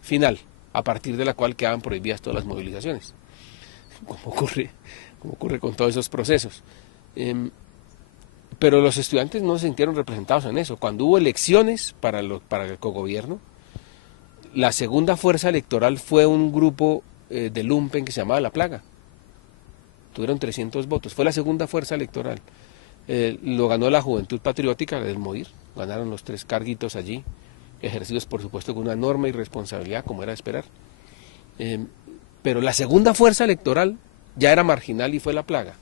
final, a partir de la cual quedaban prohibidas todas las movilizaciones, como ocurre con todos esos procesos. Pero los estudiantes no se sintieron representados en eso. Cuando hubo elecciones para el cogobierno, la segunda fuerza electoral fue un grupo de lumpen que se llamaba La Plaga. Tuvieron 300 votos. Fue la segunda fuerza electoral. Lo ganó la Juventud Patriótica del MOIR. Ganaron los 3 carguitos allí, ejercidos por supuesto con una enorme irresponsabilidad, como era de esperar. Pero la segunda fuerza electoral ya era marginal y fue La Plaga,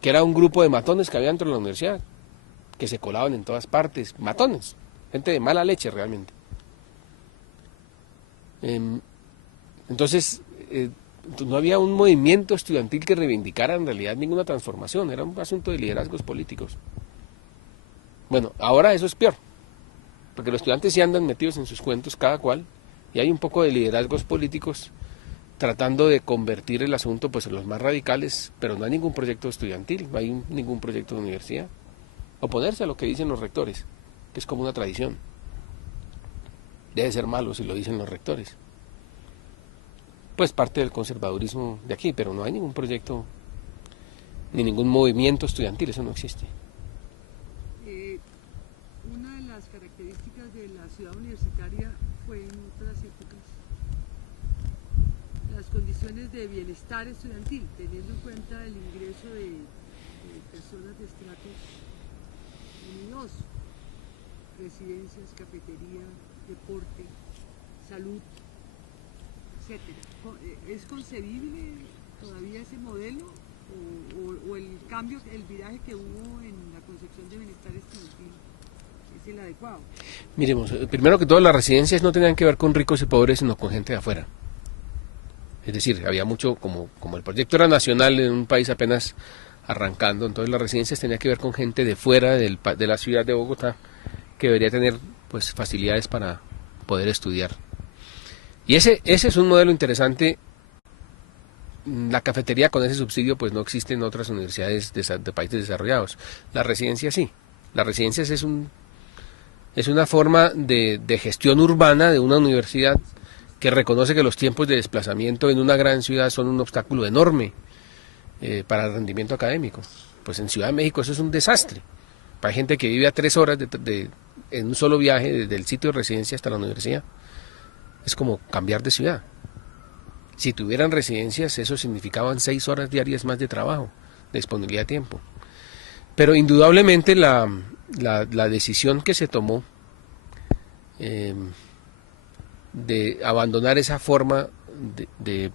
que era un grupo de matones que había dentro de la universidad, que se colaban en todas partes, matones, gente de mala leche realmente. Entonces, no había un movimiento estudiantil que reivindicara en realidad ninguna transformación, era un asunto de liderazgos políticos. Bueno, ahora eso es peor, porque los estudiantes sí andan metidos en sus cuentos cada cual, y hay un poco de liderazgos políticos tratando de convertir el asunto pues en los más radicales, pero no hay ningún proyecto estudiantil, no hay ningún proyecto de universidad. Oponerse a lo que dicen los rectores, que es como una tradición. Debe ser malo si lo dicen los rectores. Pues parte del conservadurismo de aquí, pero no hay ningún proyecto, ni ningún movimiento estudiantil, eso no existe. Una de las características de la ciudad universitaria fue en otras épocas las condiciones de bienestar estudiantil, teniendo en cuenta el ingreso de personas de estratos 1 y 2, residencias, cafetería, deporte, salud, etcétera. ¿Es concebible todavía ese modelo o el cambio, el viraje que hubo en la concepción de bienestar estudiantil es el adecuado? Miremos, primero que todo, las residencias no tenían que ver con ricos y pobres, sino con gente de afuera. Es decir, había mucho, como el proyecto era nacional en un país apenas arrancando, entonces las residencias tenían que ver con gente de fuera de la ciudad de Bogotá, que debería tener pues facilidades para poder estudiar. Y ese es un modelo interesante. La cafetería con ese subsidio pues no existe en otras universidades de países desarrollados. La residencia sí. La residencia es una forma de gestión urbana de una universidad que reconoce que los tiempos de desplazamiento en una gran ciudad son un obstáculo enorme para el rendimiento académico. Pues en Ciudad de México eso es un desastre. Hay gente que vive a 3 horas en un solo viaje desde el sitio de residencia hasta la universidad. Es como cambiar de ciudad. Si tuvieran residencias, eso significaban 6 horas diarias más de trabajo, de disponibilidad de tiempo. Pero indudablemente la decisión que se tomó de abandonar esa forma de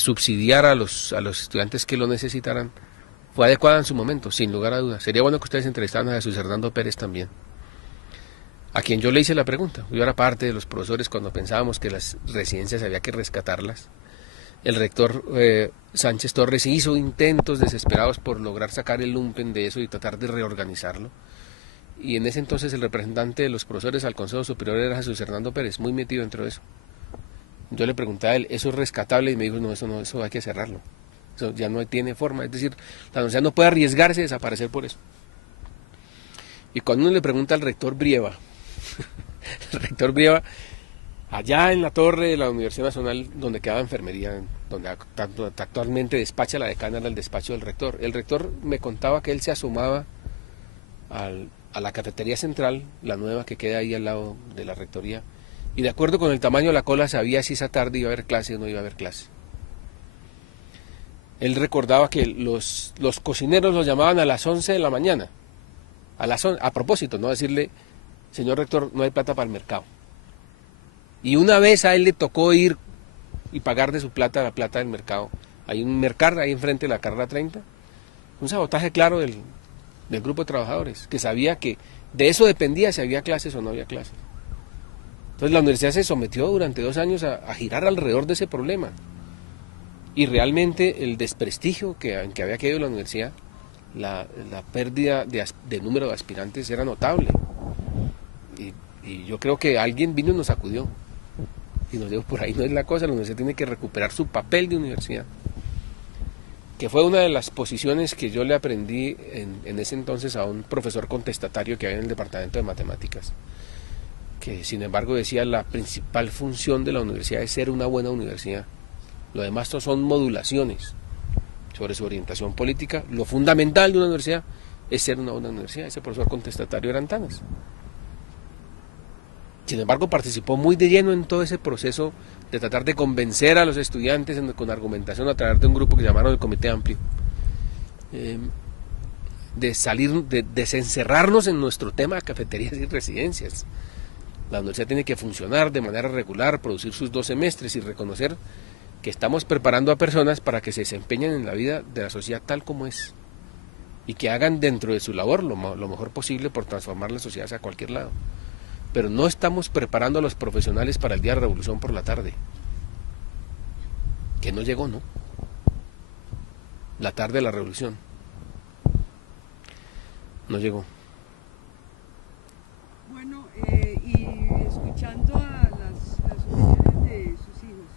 subsidiar a los estudiantes que lo necesitaran fue adecuada en su momento, sin lugar a dudas. Sería bueno que ustedes entrevistaran a Jesús Hernando Pérez también, a quien yo le hice la pregunta. Yo era parte de los profesores cuando pensábamos que las residencias había que rescatarlas. El rector Sánchez Torres hizo intentos desesperados por lograr sacar el lumpen de eso y tratar de reorganizarlo. Y en ese entonces el representante de los profesores al Consejo Superior era Jesús Hernando Pérez, muy metido dentro de eso. Yo le pregunté a él, ¿eso es rescatable? Y me dijo, no, eso hay que cerrarlo. Eso ya no tiene forma. Es decir, la universidad no puede arriesgarse a desaparecer por eso. Y cuando uno le pregunta al rector Brieva, el rector Brieva, allá en la torre de la Universidad Nacional, donde quedaba enfermería, donde actualmente despacha la decana, era el despacho del rector. El rector me contaba que él se asomaba a la cafetería central, la nueva que queda ahí al lado de la rectoría, y de acuerdo con el tamaño de la cola sabía si esa tarde iba a haber clase o no iba a haber clase. Él recordaba que los cocineros los llamaban a las 11 de la mañana, a propósito, no decirle, señor rector, no hay plata para el mercado. Y una vez a él le tocó ir y pagar de su plata la plata del mercado. Hay un mercar ahí enfrente de la carrera 30, un sabotaje claro del grupo de trabajadores, que sabía que de eso dependía si había clases o no había clases. Entonces la universidad se sometió durante 2 años a girar alrededor de ese problema. Y realmente el desprestigio en que había caído la universidad, la pérdida de número de aspirantes era notable. Y yo creo que alguien vino y nos sacudió. Y nos dijo, por ahí no es la cosa, la universidad tiene que recuperar su papel de universidad. Que fue una de las posiciones que yo le aprendí en ese entonces a un profesor contestatario que había en el departamento de matemáticas. Que sin embargo decía, la principal función de la universidad es ser una buena universidad. Lo demás son modulaciones sobre su orientación política. Lo fundamental de una universidad es ser una buena universidad. Ese profesor contestatario era Antanas. Sin embargo, participó muy de lleno en todo ese proceso de tratar de convencer a los estudiantes con argumentación a través de un grupo que llamaron el Comité Amplio, de salir, de desencerrarnos en nuestro tema de cafeterías y residencias. La universidad tiene que funcionar de manera regular, producir sus 2 semestres y reconocer que estamos preparando a personas para que se desempeñen en la vida de la sociedad tal como es y que hagan dentro de su labor lo mejor posible por transformar la sociedad hacia cualquier lado. Pero no estamos preparando a los profesionales para el día de la revolución por la tarde, que no llegó, ¿no? La tarde de la revolución no llegó. Bueno, y escuchando a las opiniones de sus hijos,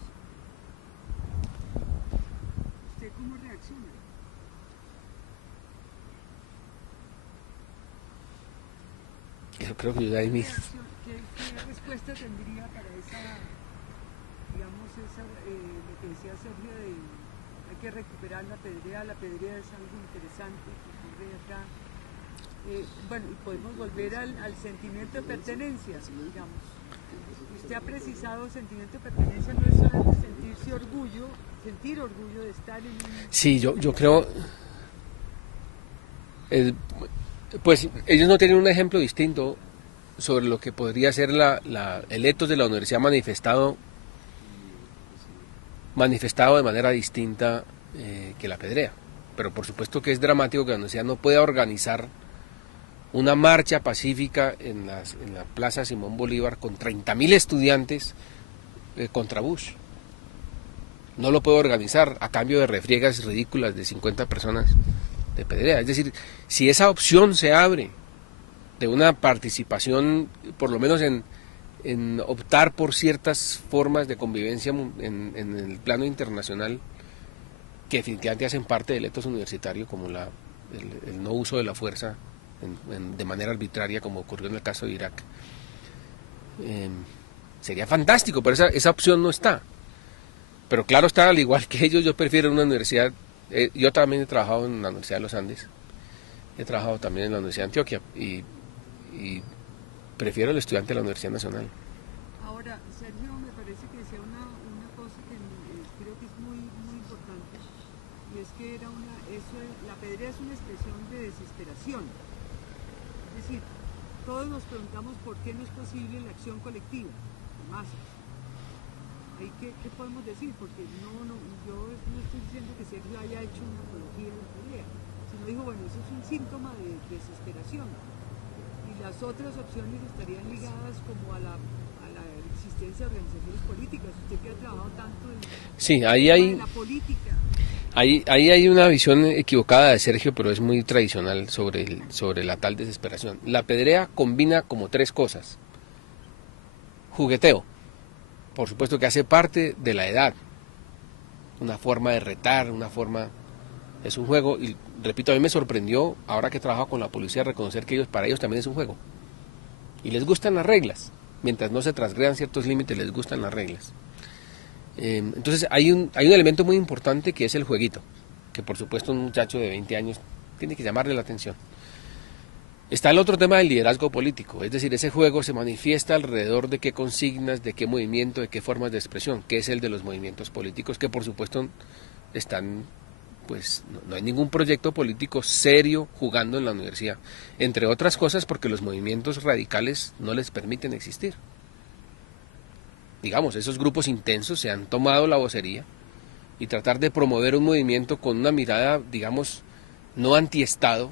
¿usted cómo reacciona? Yo creo que yo ahí mismo. ¿Qué respuesta tendría para esa, digamos, lo que decía Sergio de hay que recuperar la pedrea es algo interesante que ocurre acá? Bueno, y podemos volver al sentimiento de pertenencia, digamos. Usted ha precisado, sentimiento de pertenencia no es solamente sentir orgullo de estar en un... Sí, yo creo, pues ellos no tienen un ejemplo distinto sobre lo que podría ser el etos de la universidad manifestado de manera distinta que la pedrea. Pero por supuesto que es dramático que la universidad no pueda organizar una marcha pacífica en la Plaza Simón Bolívar con 30.000 estudiantes contra Bush. No lo puede organizar a cambio de refriegas ridículas de 50 personas de pedrea. Es decir, si esa opción se abre de una participación, por lo menos en optar por ciertas formas de convivencia en el plano internacional, que definitivamente hacen parte del etos universitario, como el no uso de la fuerza de manera arbitraria, como ocurrió en el caso de Irak, sería fantástico, pero esa opción no está. Pero claro está, al igual que ellos, yo prefiero una universidad. Yo también he trabajado en la Universidad de los Andes, he trabajado también en la Universidad de Antioquia y prefiero el estudiante de la Universidad Nacional. Ahora, Sergio, me parece que decía una cosa que creo que es muy, muy importante, y es que la pedrea es una expresión de desesperación. Es decir, todos nos preguntamos por qué no es posible la acción colectiva, de masas. ¿Qué podemos decir? Porque yo no estoy diciendo que Sergio haya hecho una apología de la pelea, sino dijo, bueno, eso es un síntoma de desesperación. Y las otras opciones estarían ligadas como a la existencia de organizaciones políticas. Usted que ha trabajado tanto en la política. Ahí hay una visión equivocada de Sergio, pero es muy tradicional sobre la tal desesperación. La pedrea combina como 3 cosas. Jugueteo. Por supuesto que hace parte de la edad, una forma de retar, es un juego, y repito, a mí me sorprendió, ahora que trabajo con la policía, reconocer que para ellos también es un juego, y les gustan las reglas, mientras no se transgredan ciertos límites, les gustan las reglas. Entonces hay un elemento muy importante que es el jueguito, que por supuesto un muchacho de 20 años tiene que llamarle la atención. Está el otro tema del liderazgo político, es decir, ese juego se manifiesta alrededor de qué consignas, de qué movimiento, de qué formas de expresión, que es el de los movimientos políticos, que por supuesto están, pues no hay ningún proyecto político serio jugando en la universidad, entre otras cosas porque los movimientos radicales no les permiten existir. Digamos, esos grupos intensos se han tomado la vocería y tratar de promover un movimiento con una mirada, digamos, no antiestado,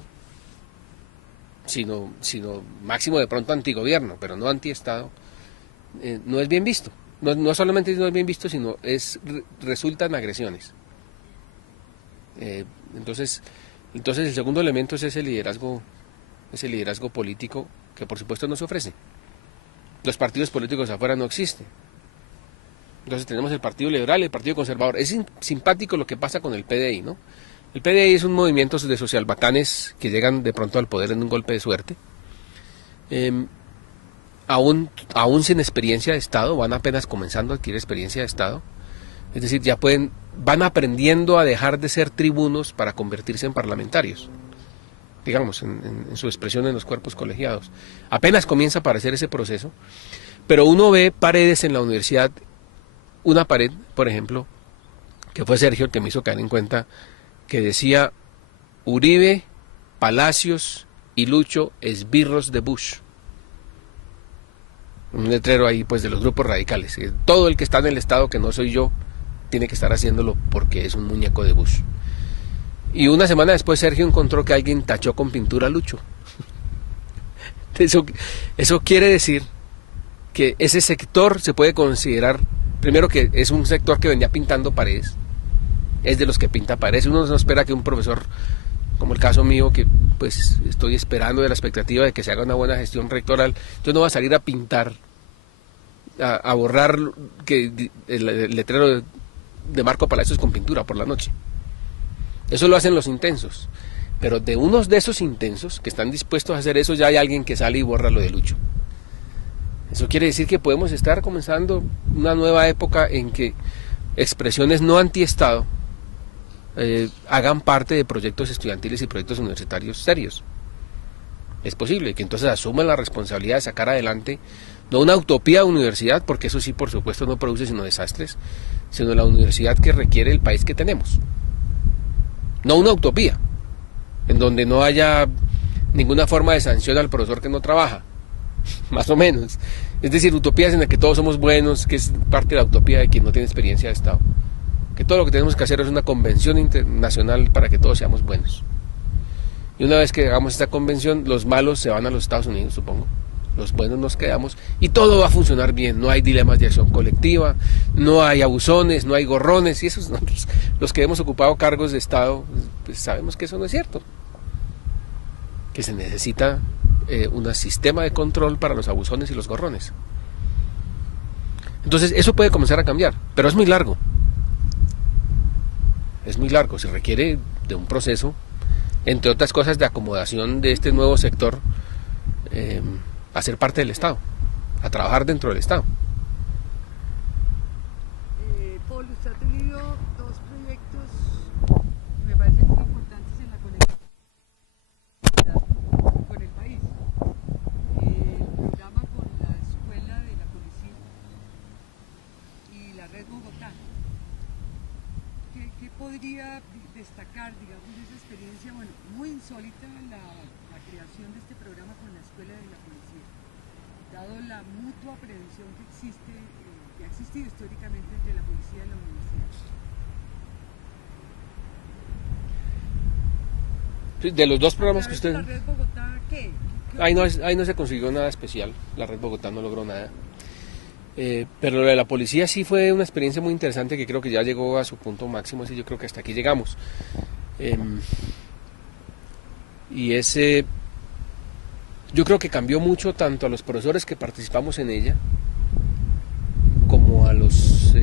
sino máximo de pronto antigobierno, pero no antiestado, no es bien visto. No solamente no es bien visto, sino resultan agresiones. Entonces el segundo elemento es ese liderazgo político que por supuesto no se ofrece. Los partidos políticos afuera no existen. Entonces tenemos el Partido Liberal y el Partido Conservador. Es simpático lo que pasa con el PDI, ¿no? El PDI es un movimiento de socialbacanes que llegan de pronto al poder en un golpe de suerte. Aún sin experiencia de Estado, van apenas comenzando a adquirir experiencia de Estado. Es decir, van aprendiendo a dejar de ser tribunos para convertirse en parlamentarios, digamos, en su expresión en los cuerpos colegiados. Apenas comienza a aparecer ese proceso, pero uno ve paredes en la universidad, una pared, por ejemplo, que fue Sergio el que me hizo caer en cuenta, que decía Uribe, Palacios y Lucho esbirros de Bush. Un letrero ahí pues de los grupos radicales. Todo el que está en el Estado que no soy yo tiene que estar haciéndolo porque es un muñeco de Bush. Y una semana después Sergio encontró que alguien tachó con pintura a Lucho. Eso quiere decir que ese sector se puede considerar, primero que es un sector que venía pintando paredes, es de los que pinta paredes. Uno no espera que un profesor, como el caso mío, que pues estoy esperando de la expectativa de que se haga una buena gestión rectoral, yo no voy a salir a pintar, a borrar el letrero de Marco Palacios con pintura por la noche. Eso lo hacen los intensos, pero de unos de esos intensos que están dispuestos a hacer eso, ya hay alguien que sale y borra lo de Lucho. Eso quiere decir que podemos estar comenzando una nueva época en que expresiones no antiestado hagan parte de proyectos estudiantiles y proyectos universitarios serios. Es posible que entonces asuman la responsabilidad de sacar adelante no una utopía de universidad, porque eso sí por supuesto no produce sino desastres, sino la universidad que requiere el país que tenemos. No una utopía en donde no haya ninguna forma de sanción al profesor que no trabaja, más o menos. Es decir, utopías en las que todos somos buenos, que es parte de la utopía de quien no tiene experiencia de Estado. Que todo lo que tenemos que hacer es una convención internacional para que todos seamos buenos. Y una vez que hagamos esta convención, los malos se van a los Estados Unidos, supongo. Los buenos nos quedamos y todo va a funcionar bien. No hay dilemas de acción colectiva, no hay abusones, no hay gorrones. Y esos los que hemos ocupado cargos de Estado, pues sabemos que eso no es cierto. Que se necesita un sistema de control para los abusones y los gorrones. Entonces eso puede comenzar a cambiar, pero es muy largo. Es muy largo, se requiere de un proceso, entre otras cosas, de acomodación de este nuevo sector a ser parte del Estado, a trabajar dentro del Estado. Paul, usted ha tenido dos proyectos, me parecen muy importantes en la conectividad con el país. El programa con la Escuela de la Policía y la Red Bogotá. ¿Qué podría destacar, digamos, de esa experiencia, bueno, muy insólita, la creación de este programa con la Escuela de la Policía, dado la mutua prevención que existe, que ha existido históricamente entre la policía y la universidad? De los dos programas que usted... ¿La Red Bogotá qué? Ahí no se consiguió nada especial, la Red Bogotá no logró nada. Pero lo de la policía sí fue una experiencia muy interesante que creo que ya llegó a su punto máximo, así yo creo que hasta aquí llegamos. Y yo creo que cambió mucho tanto a los profesores que participamos en ella como a los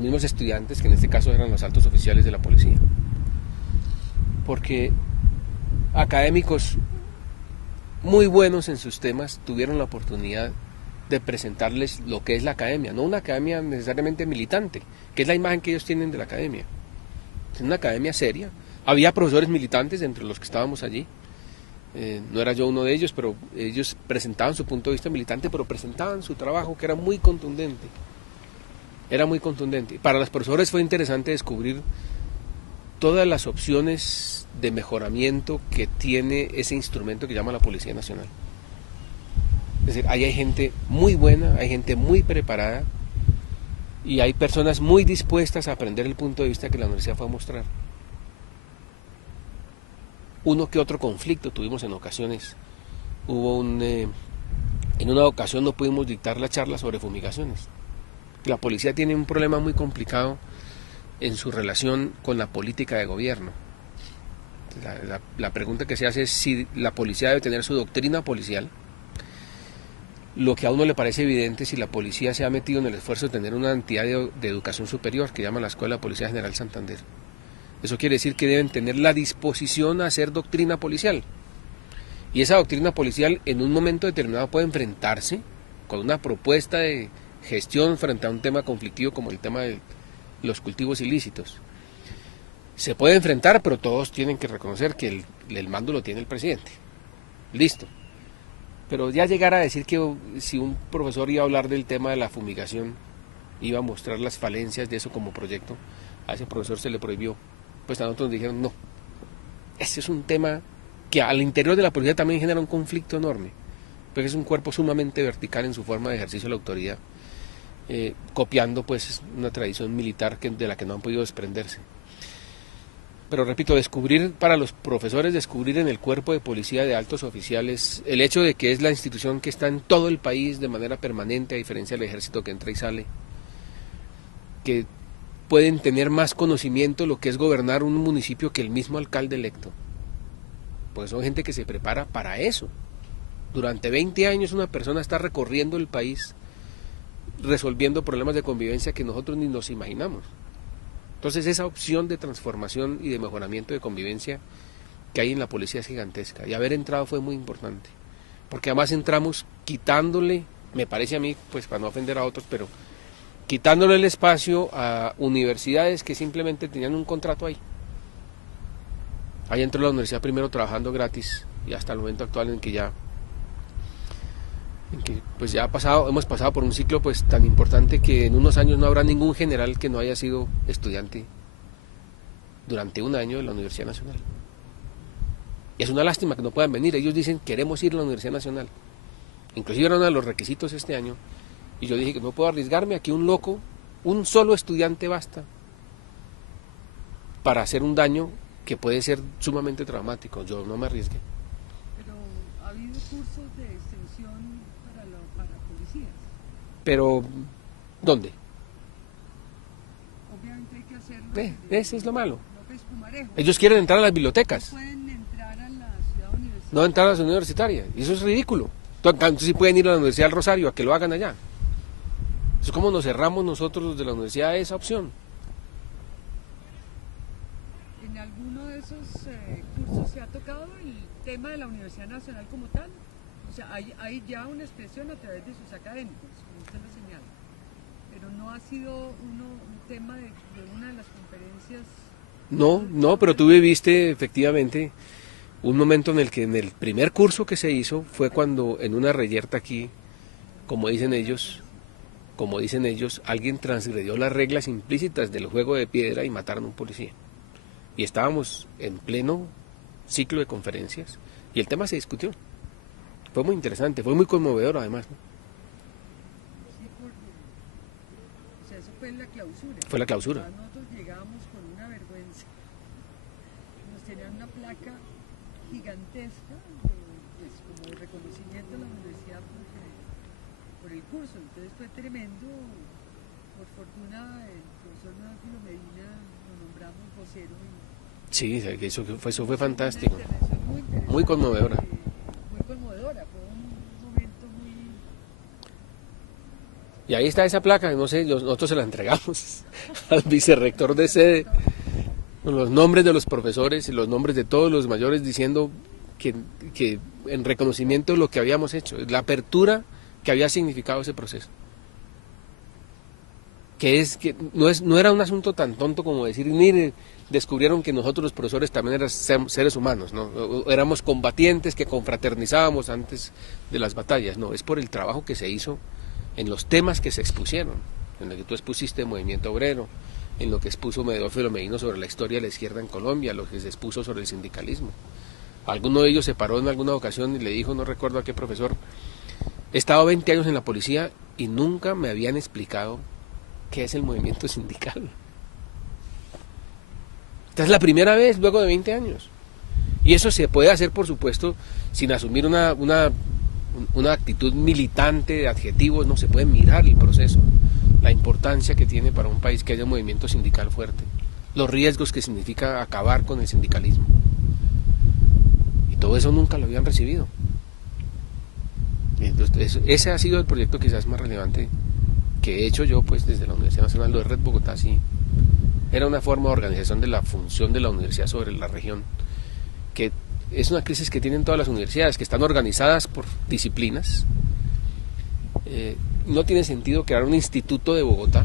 mismos estudiantes, que en este caso eran los altos oficiales de la policía. Porque académicos muy buenos en sus temas tuvieron la oportunidad de presentarles lo que es la academia, no una academia necesariamente militante, que es la imagen que ellos tienen de la academia. Es una academia seria. Había profesores militantes entre los que estábamos allí, No era yo uno de ellos, pero ellos presentaban su punto de vista militante, pero presentaban su trabajo que era muy contundente. Era muy contundente. Para los profesores fue interesante descubrir todas las opciones de mejoramiento que tiene ese instrumento que llama la Policía Nacional. Es decir, ahí hay gente muy buena, hay gente muy preparada y hay personas muy dispuestas a aprender el punto de vista que la universidad fue a mostrar. Uno que otro conflicto tuvimos en ocasiones. En una ocasión no pudimos dictar la charla sobre fumigaciones. La policía tiene un problema muy complicado en su relación con la política de gobierno. La pregunta que se hace es si la policía debe tener su doctrina policial. Lo que a uno le parece evidente es si la policía se ha metido en el esfuerzo de tener una entidad de educación superior que llama la Escuela de Policía General Santander. Eso quiere decir que deben tener la disposición a hacer doctrina policial. Y esa doctrina policial en un momento determinado puede enfrentarse con una propuesta de gestión frente a un tema conflictivo como el tema de los cultivos ilícitos. Se puede enfrentar, pero todos tienen que reconocer que el mando lo tiene el presidente. Listo. Pero ya llegar a decir que si un profesor iba a hablar del tema de la fumigación, iba a mostrar las falencias de eso como proyecto, a ese profesor se le prohibió. Pues a nosotros nos dijeron no. Ese es un tema que al interior de la policía también genera un conflicto enorme, porque es un cuerpo sumamente vertical en su forma de ejercicio de la autoridad, copiando pues una tradición militar de la que no han podido desprenderse. Pero repito, para los profesores, descubrir en el cuerpo de policía de altos oficiales el hecho de que es la institución que está en todo el país de manera permanente, a diferencia del ejército que entra y sale, que pueden tener más conocimiento de lo que es gobernar un municipio que el mismo alcalde electo, porque son gente que se prepara para eso. Durante 20 años una persona está recorriendo el país resolviendo problemas de convivencia que nosotros ni nos imaginamos. Entonces esa opción de transformación y de mejoramiento de convivencia que hay en la policía es gigantesca, y haber entrado fue muy importante, porque además entramos quitándole, me parece a mí, pues para no ofender a otros, pero quitándole el espacio a universidades que simplemente tenían un contrato ahí. Ahí entró la universidad primero trabajando gratis, y hasta el momento actual en que pues ya hemos pasado por un ciclo pues tan importante que en unos años no habrá ningún general que no haya sido estudiante durante un año de la Universidad Nacional. Y es una lástima que no puedan venir. Ellos dicen queremos ir a la Universidad Nacional. Inclusive era uno de los requisitos este año. Y yo dije que no puedo arriesgarme, aquí un loco, un solo estudiante basta para hacer un daño que puede ser sumamente traumático. Yo no me arriesgué. Pero ha habido cursos de extensión para policías. Pero, ¿dónde? Obviamente hay que hacerlo. Ese es lo malo. López Pumarejo. Ellos quieren entrar a las bibliotecas, Pueden entrar a la ciudad universitaria. no entrar a las universitarias. Y eso es ridículo. Entonces sí pueden ir a la Universidad del Rosario a que lo hagan allá. Es como nos cerramos nosotros los de la universidad a esa opción. ¿En alguno de esos cursos se ha tocado el tema de la Universidad Nacional como tal? O sea, hay ya una expresión a través de sus académicos, como usted lo señala. Pero no ha sido un tema de una de las conferencias. No, pero tú viviste efectivamente un momento en el que en el primer curso que se hizo fue cuando en una reyerta aquí, como dicen ellos, alguien transgredió las reglas implícitas del juego de piedra y mataron a un policía. Y estábamos en pleno ciclo de conferencias y el tema se discutió. Fue muy interesante, fue muy conmovedor además, ¿no? Sí, o sea, eso fue en la clausura. Fue la clausura. Nosotros llegábamos con una vergüenza. Nos tenían una placa gigantesca, pues, como de reconocimiento a la universidad por el curso. Entonces fue tremendo. Por fortuna, el profesor Leófilo Medina lo nombramos vocero. Sí, eso fue fantástico. Muy conmovedora. Muy conmovedora, fue un momento muy... Y ahí está esa placa, no sé, nosotros se la entregamos al vicerrector de sede, con los nombres de los profesores y los nombres de todos los mayores, diciendo que en reconocimiento de lo que habíamos hecho, la apertura que había significado ese proceso. Que no era un asunto tan tonto como decir, mire, descubrieron que nosotros los profesores también éramos seres humanos, ¿no? Éramos combatientes que confraternizábamos antes de las batallas, no, es por el trabajo que se hizo en los temas que se expusieron, en lo que tú expusiste movimiento obrero, en lo que expuso Medófilo Medino sobre la historia de la izquierda en Colombia, lo que se expuso sobre el sindicalismo. Alguno de ellos se paró en alguna ocasión y le dijo, no recuerdo a qué profesor, he estado 20 años en la policía y nunca me habían explicado qué es el movimiento sindical. Esta es la primera vez luego de 20 años. Y eso se puede hacer, por supuesto, sin asumir una actitud militante de adjetivos, no se puede mirar el proceso, la importancia que tiene para un país que haya un movimiento sindical fuerte, los riesgos que significa acabar con el sindicalismo. Y todo eso nunca lo habían recibido. Entonces, ese ha sido el proyecto quizás más relevante que he hecho yo pues desde la Universidad Nacional de Red Bogotá. Sí, era una forma de organización de la función de la universidad sobre la región, que es una crisis que tienen todas las universidades, que están organizadas por disciplinas. No tiene sentido crear un instituto de Bogotá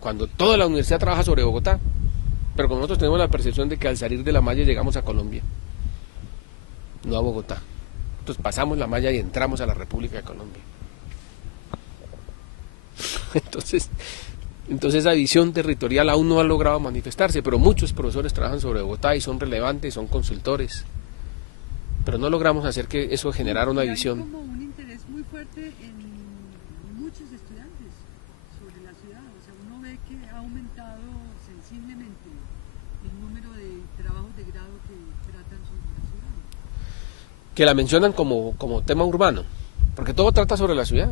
cuando toda la universidad trabaja sobre Bogotá, pero como nosotros tenemos la percepción de que al salir de la malla llegamos a Colombia, no a Bogotá. Entonces pasamos la malla y entramos a la República de Colombia. Entonces esa visión territorial aún no ha logrado manifestarse, pero muchos profesores trabajan sobre Bogotá y son relevantes, son consultores, pero no logramos hacer que eso generara una visión. Hay como un interés muy fuerte en muchos estudiantes sobre la ciudad, o sea, uno ve que ha aumentado sensiblemente el número de trabajos de grado que tratan sobre la ciudad. Que la mencionan como tema urbano, porque todo trata sobre la ciudad.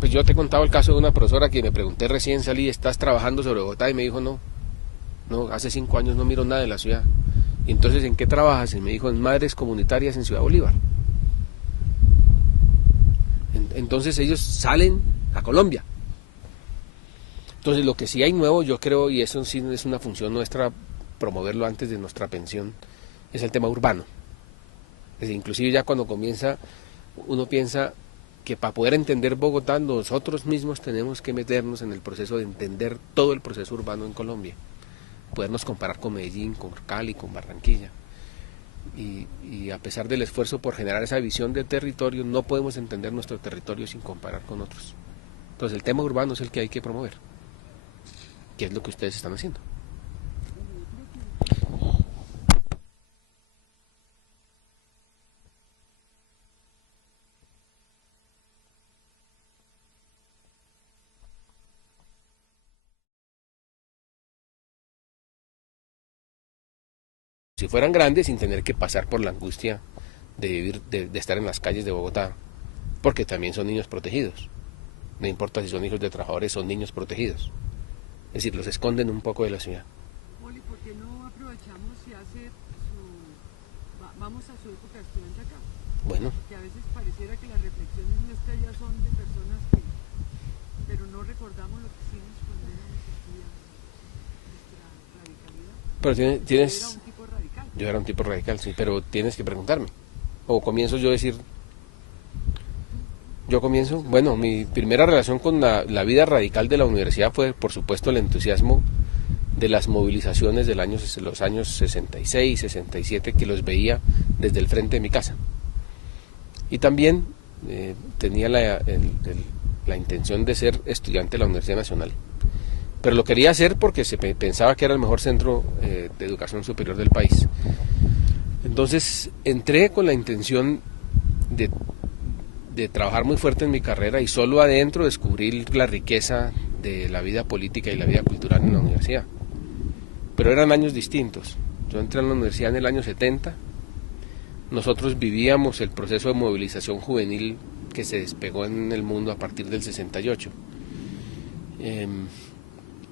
Pues yo te he contado el caso de una profesora que me pregunté recién salí, ¿estás trabajando sobre Bogotá? Y me dijo, no, hace 5 años no miro nada de la ciudad. Y entonces, ¿en qué trabajas? Y me dijo, en Madres Comunitarias en Ciudad Bolívar. Entonces ellos salen a Colombia. Entonces lo que sí hay nuevo, yo creo, y eso sí es una función nuestra, promoverlo antes de nuestra pensión, es el tema urbano. Es decir, inclusive ya cuando comienza, uno piensa que para poder entender Bogotá nosotros mismos tenemos que meternos en el proceso de entender todo el proceso urbano en Colombia, podernos comparar con Medellín, con Cali, con Barranquilla, y a pesar del esfuerzo por generar esa visión de territorio, no podemos entender nuestro territorio sin comparar con otros. Entonces el tema urbano es el que hay que promover, que es lo que ustedes están haciendo. Si fueran grandes, sin tener que pasar por la angustia de vivir, de estar en las calles de Bogotá, porque también son niños protegidos. No importa si son hijos de trabajadores, son niños protegidos. Es decir, los esconden un poco de la ciudad. Poli, ¿por qué no aprovechamos y vamos a su época de estudiante acá? Bueno. Porque a veces pareciera que las reflexiones nuestras ya son de personas pero no recordamos lo que hicimos cuando éramos estudiantes, nuestra radicalidad. Pero tienes... Era un tipo radical. Yo era un tipo radical, sí, pero tienes que preguntarme. O comienzo yo a decir... Yo comienzo, bueno, mi primera relación con la vida radical de la universidad fue, por supuesto, el entusiasmo de las movilizaciones de los años 66, 67, que los veía desde el frente de mi casa. Y también tenía la intención de ser estudiante de la Universidad Nacional. Pero lo quería hacer porque se pensaba que era el mejor centro de educación superior del país. Entonces entré con la intención de trabajar muy fuerte en mi carrera y solo adentro descubrir la riqueza de la vida política y la vida cultural en la universidad. Pero eran años distintos. Yo entré en la universidad en el año 70, nosotros vivíamos el proceso de movilización juvenil que se despegó en el mundo a partir del 68.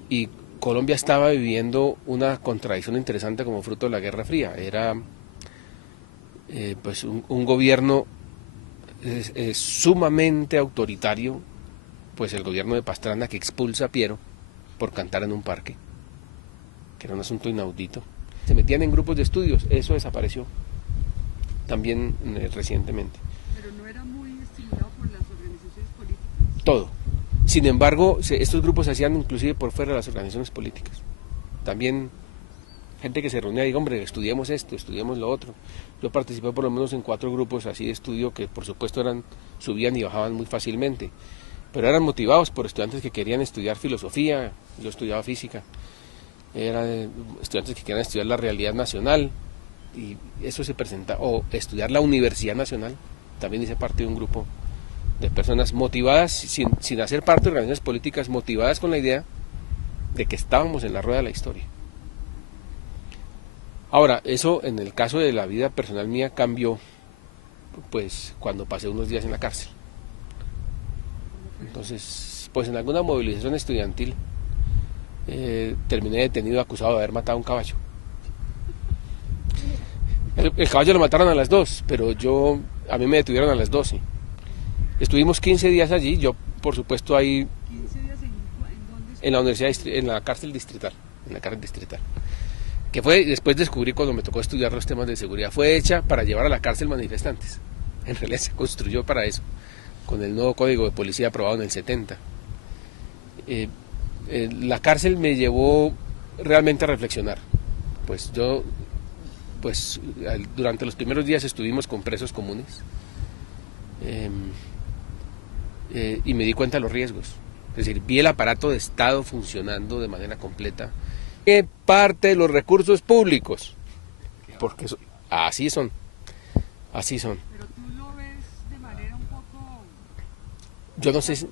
Y Colombia estaba viviendo una contradicción interesante como fruto de la Guerra Fría. Era pues un gobierno sumamente autoritario, pues el gobierno de Pastrana, que expulsa a Piero por cantar en un parque, que era un asunto inaudito. Se metían en grupos de estudios, eso desapareció también recientemente. Pero no era muy estimulado por las organizaciones políticas. Todo. Sin embargo, estos grupos se hacían inclusive por fuera de las organizaciones políticas. También gente que se reunía y digo, hombre, estudiemos esto, estudiemos lo otro. Yo participé por lo menos en 4 grupos así de estudio que por supuesto subían y bajaban muy fácilmente, pero eran motivados por estudiantes que querían estudiar filosofía, yo estudiaba física, eran estudiantes que querían estudiar la realidad nacional, y eso se presenta, o estudiar la Universidad Nacional, también hice parte de un grupo de personas motivadas, sin hacer parte de organizaciones políticas, motivadas con la idea de que estábamos en la rueda de la historia. Ahora, eso en el caso de la vida personal mía cambió pues cuando pasé unos días en la cárcel. Entonces, pues en alguna movilización estudiantil terminé detenido acusado de haber matado a un caballo. El caballo lo mataron a las 2, pero a mí me detuvieron a las 12. Estuvimos 15 días allí, yo por supuesto ahí... ¿15 días en dónde? En la universidad, en la cárcel distrital, que fue, después descubrí cuando me tocó estudiar los temas de seguridad, fue hecha para llevar a la cárcel manifestantes. En realidad se construyó para eso, con el nuevo código de policía aprobado en el 70. La cárcel me llevó realmente a reflexionar. Durante los primeros días estuvimos con presos comunes y me di cuenta de los riesgos. Es decir, vi el aparato de Estado funcionando de manera completa. ¿Qué parte de los recursos públicos? Porque así son. Pero tú lo ves de manera un poco... Yo no sé, ¿Es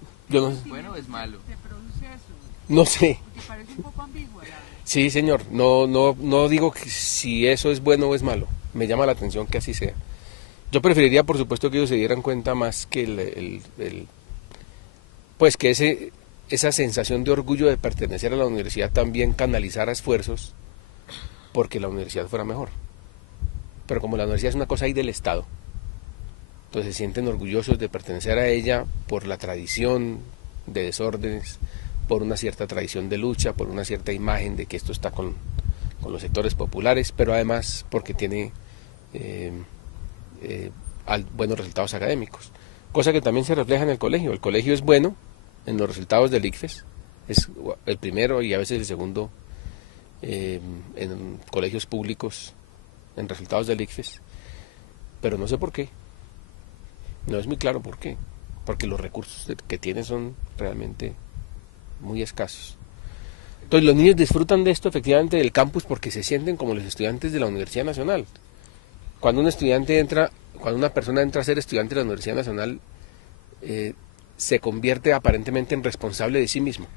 bueno o es malo? ¿Te produce eso? No sé. Porque parece un poco ambigua la... Sí, señor. No digo que si eso es bueno o es malo. Me llama la atención que así sea. Yo preferiría, por supuesto, que ellos se dieran cuenta más que pues que esa sensación de orgullo de pertenecer a la universidad también canalizara esfuerzos porque la universidad fuera mejor. Pero como la universidad es una cosa ahí del Estado, entonces se sienten orgullosos de pertenecer a ella por la tradición de desórdenes, por una cierta tradición de lucha, por una cierta imagen de que esto está con los sectores populares, pero además porque tiene buenos resultados académicos, cosa que también se refleja en el colegio. El colegio es bueno en los resultados del ICFES, es el primero y a veces el segundo en colegios públicos en resultados del ICFES, pero no sé por qué, no es muy claro por qué, porque los recursos que tienen son realmente muy escasos. Entonces los niños disfrutan de esto efectivamente del campus porque se sienten como los estudiantes de la Universidad Nacional. Cuando una persona entra a ser estudiante de la Universidad Nacional, se convierte aparentemente en responsable de sí mismo.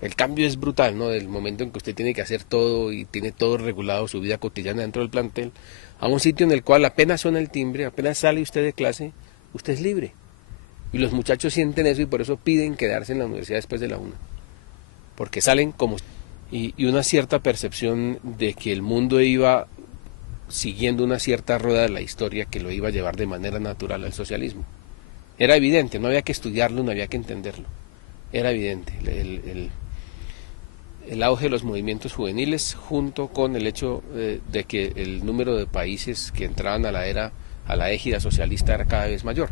El cambio es brutal, ¿no? Del momento en que usted tiene que hacer todo y tiene todo regulado, su vida cotidiana dentro del plantel, a un sitio en el cual apenas suena el timbre, apenas sale usted de clase, usted es libre. Y los muchachos sienten eso y por eso piden quedarse en la universidad después de la 1. Porque salen como... Y una cierta percepción de que el mundo iba siguiendo una cierta rueda de la historia que lo iba a llevar de manera natural al socialismo. Era evidente, no había que estudiarlo, no había que entenderlo. Era evidente. El auge de los movimientos juveniles junto con el hecho de que el número de países que entraban a la égida socialista era cada vez mayor.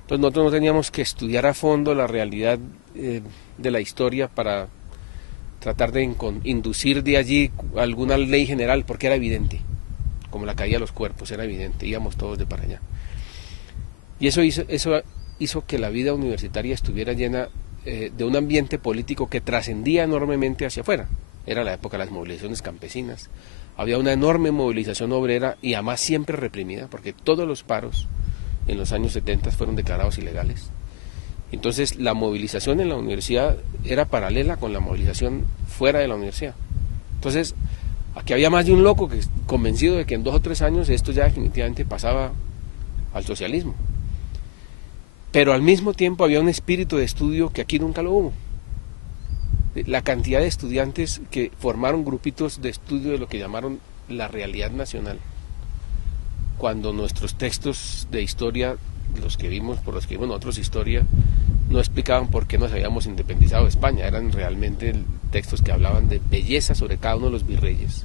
Entonces nosotros no teníamos que estudiar a fondo la realidad de la historia para tratar de inducir de allí alguna ley general, porque era evidente, como la caída de los cuerpos, era evidente, íbamos todos de para allá. Y eso hizo que la vida universitaria estuviera llena de un ambiente político que trascendía enormemente hacia afuera. Era la época de las movilizaciones campesinas, había una enorme movilización obrera y además siempre reprimida, porque todos los paros en los años 70 fueron declarados ilegales. Entonces la movilización en la universidad era paralela con la movilización fuera de la universidad. Entonces aquí había más de un loco convencido de que en 2 o 3 años esto ya definitivamente pasaba al socialismo. Pero al mismo tiempo había un espíritu de estudio que aquí nunca lo hubo. La cantidad de estudiantes que formaron grupitos de estudio de lo que llamaron la realidad nacional, cuando nuestros textos de historia, por los que vimos nosotros historia, no explicaban por qué nos habíamos independizado de España. Eran realmente textos que hablaban de belleza sobre cada uno de los virreyes,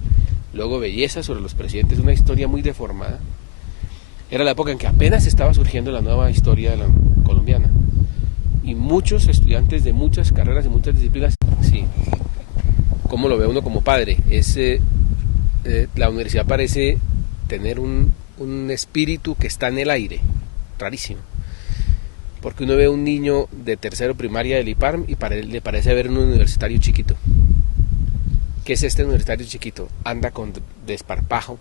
luego belleza sobre los presidentes, una historia muy deformada. Era la época en que apenas estaba surgiendo la nueva historia colombiana. Y muchos estudiantes de muchas carreras y muchas disciplinas, sí. cómo lo ve uno como padre. La universidad parece tener un espíritu que está en el aire, rarísimo. Porque uno ve a un niño de tercero primaria del IPARM y le parece ver un universitario chiquito. ¿Qué es este universitario chiquito? Anda con desparpajo,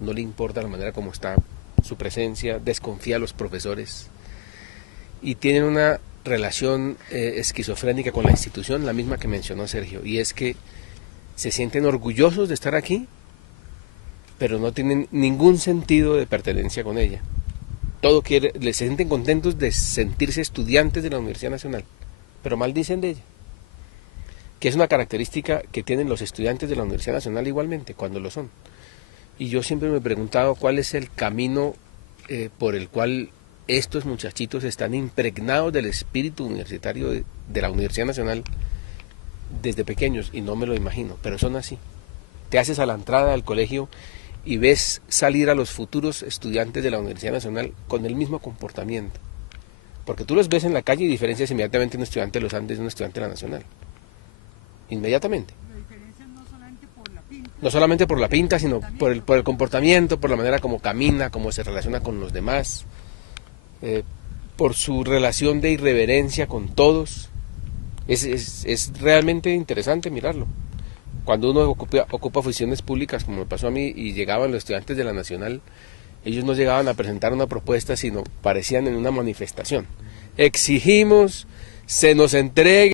no le importa la manera como está su presencia, desconfía de los profesores y tienen una relación esquizofrénica con la institución, la misma que mencionó Sergio, y es que se sienten orgullosos de estar aquí, pero no tienen ningún sentido de pertenencia con ella. Les sienten contentos de sentirse estudiantes de la Universidad Nacional, pero maldicen de ella, que es una característica que tienen los estudiantes de la Universidad Nacional igualmente, cuando lo son. Y yo siempre me he preguntado cuál es el camino por el cual estos muchachitos están impregnados del espíritu universitario de la Universidad Nacional desde pequeños, y no me lo imagino, pero son así. Te haces a la entrada del colegio y ves salir a los futuros estudiantes de la Universidad Nacional con el mismo comportamiento, porque tú los ves en la calle y diferencias inmediatamente un estudiante de los Andes de un estudiante de la Nacional, inmediatamente. La diferencia no solamente por la pinta. No solamente por la pinta, sino por el comportamiento, por la manera como camina, cómo se relaciona con los demás, por su relación de irreverencia con todos. Es realmente interesante mirarlo. Cuando uno ocupa funciones públicas, como me pasó a mí, y llegaban los estudiantes de la Nacional, ellos no llegaban a presentar una propuesta, sino parecían en una manifestación. Exigimos, se nos entregue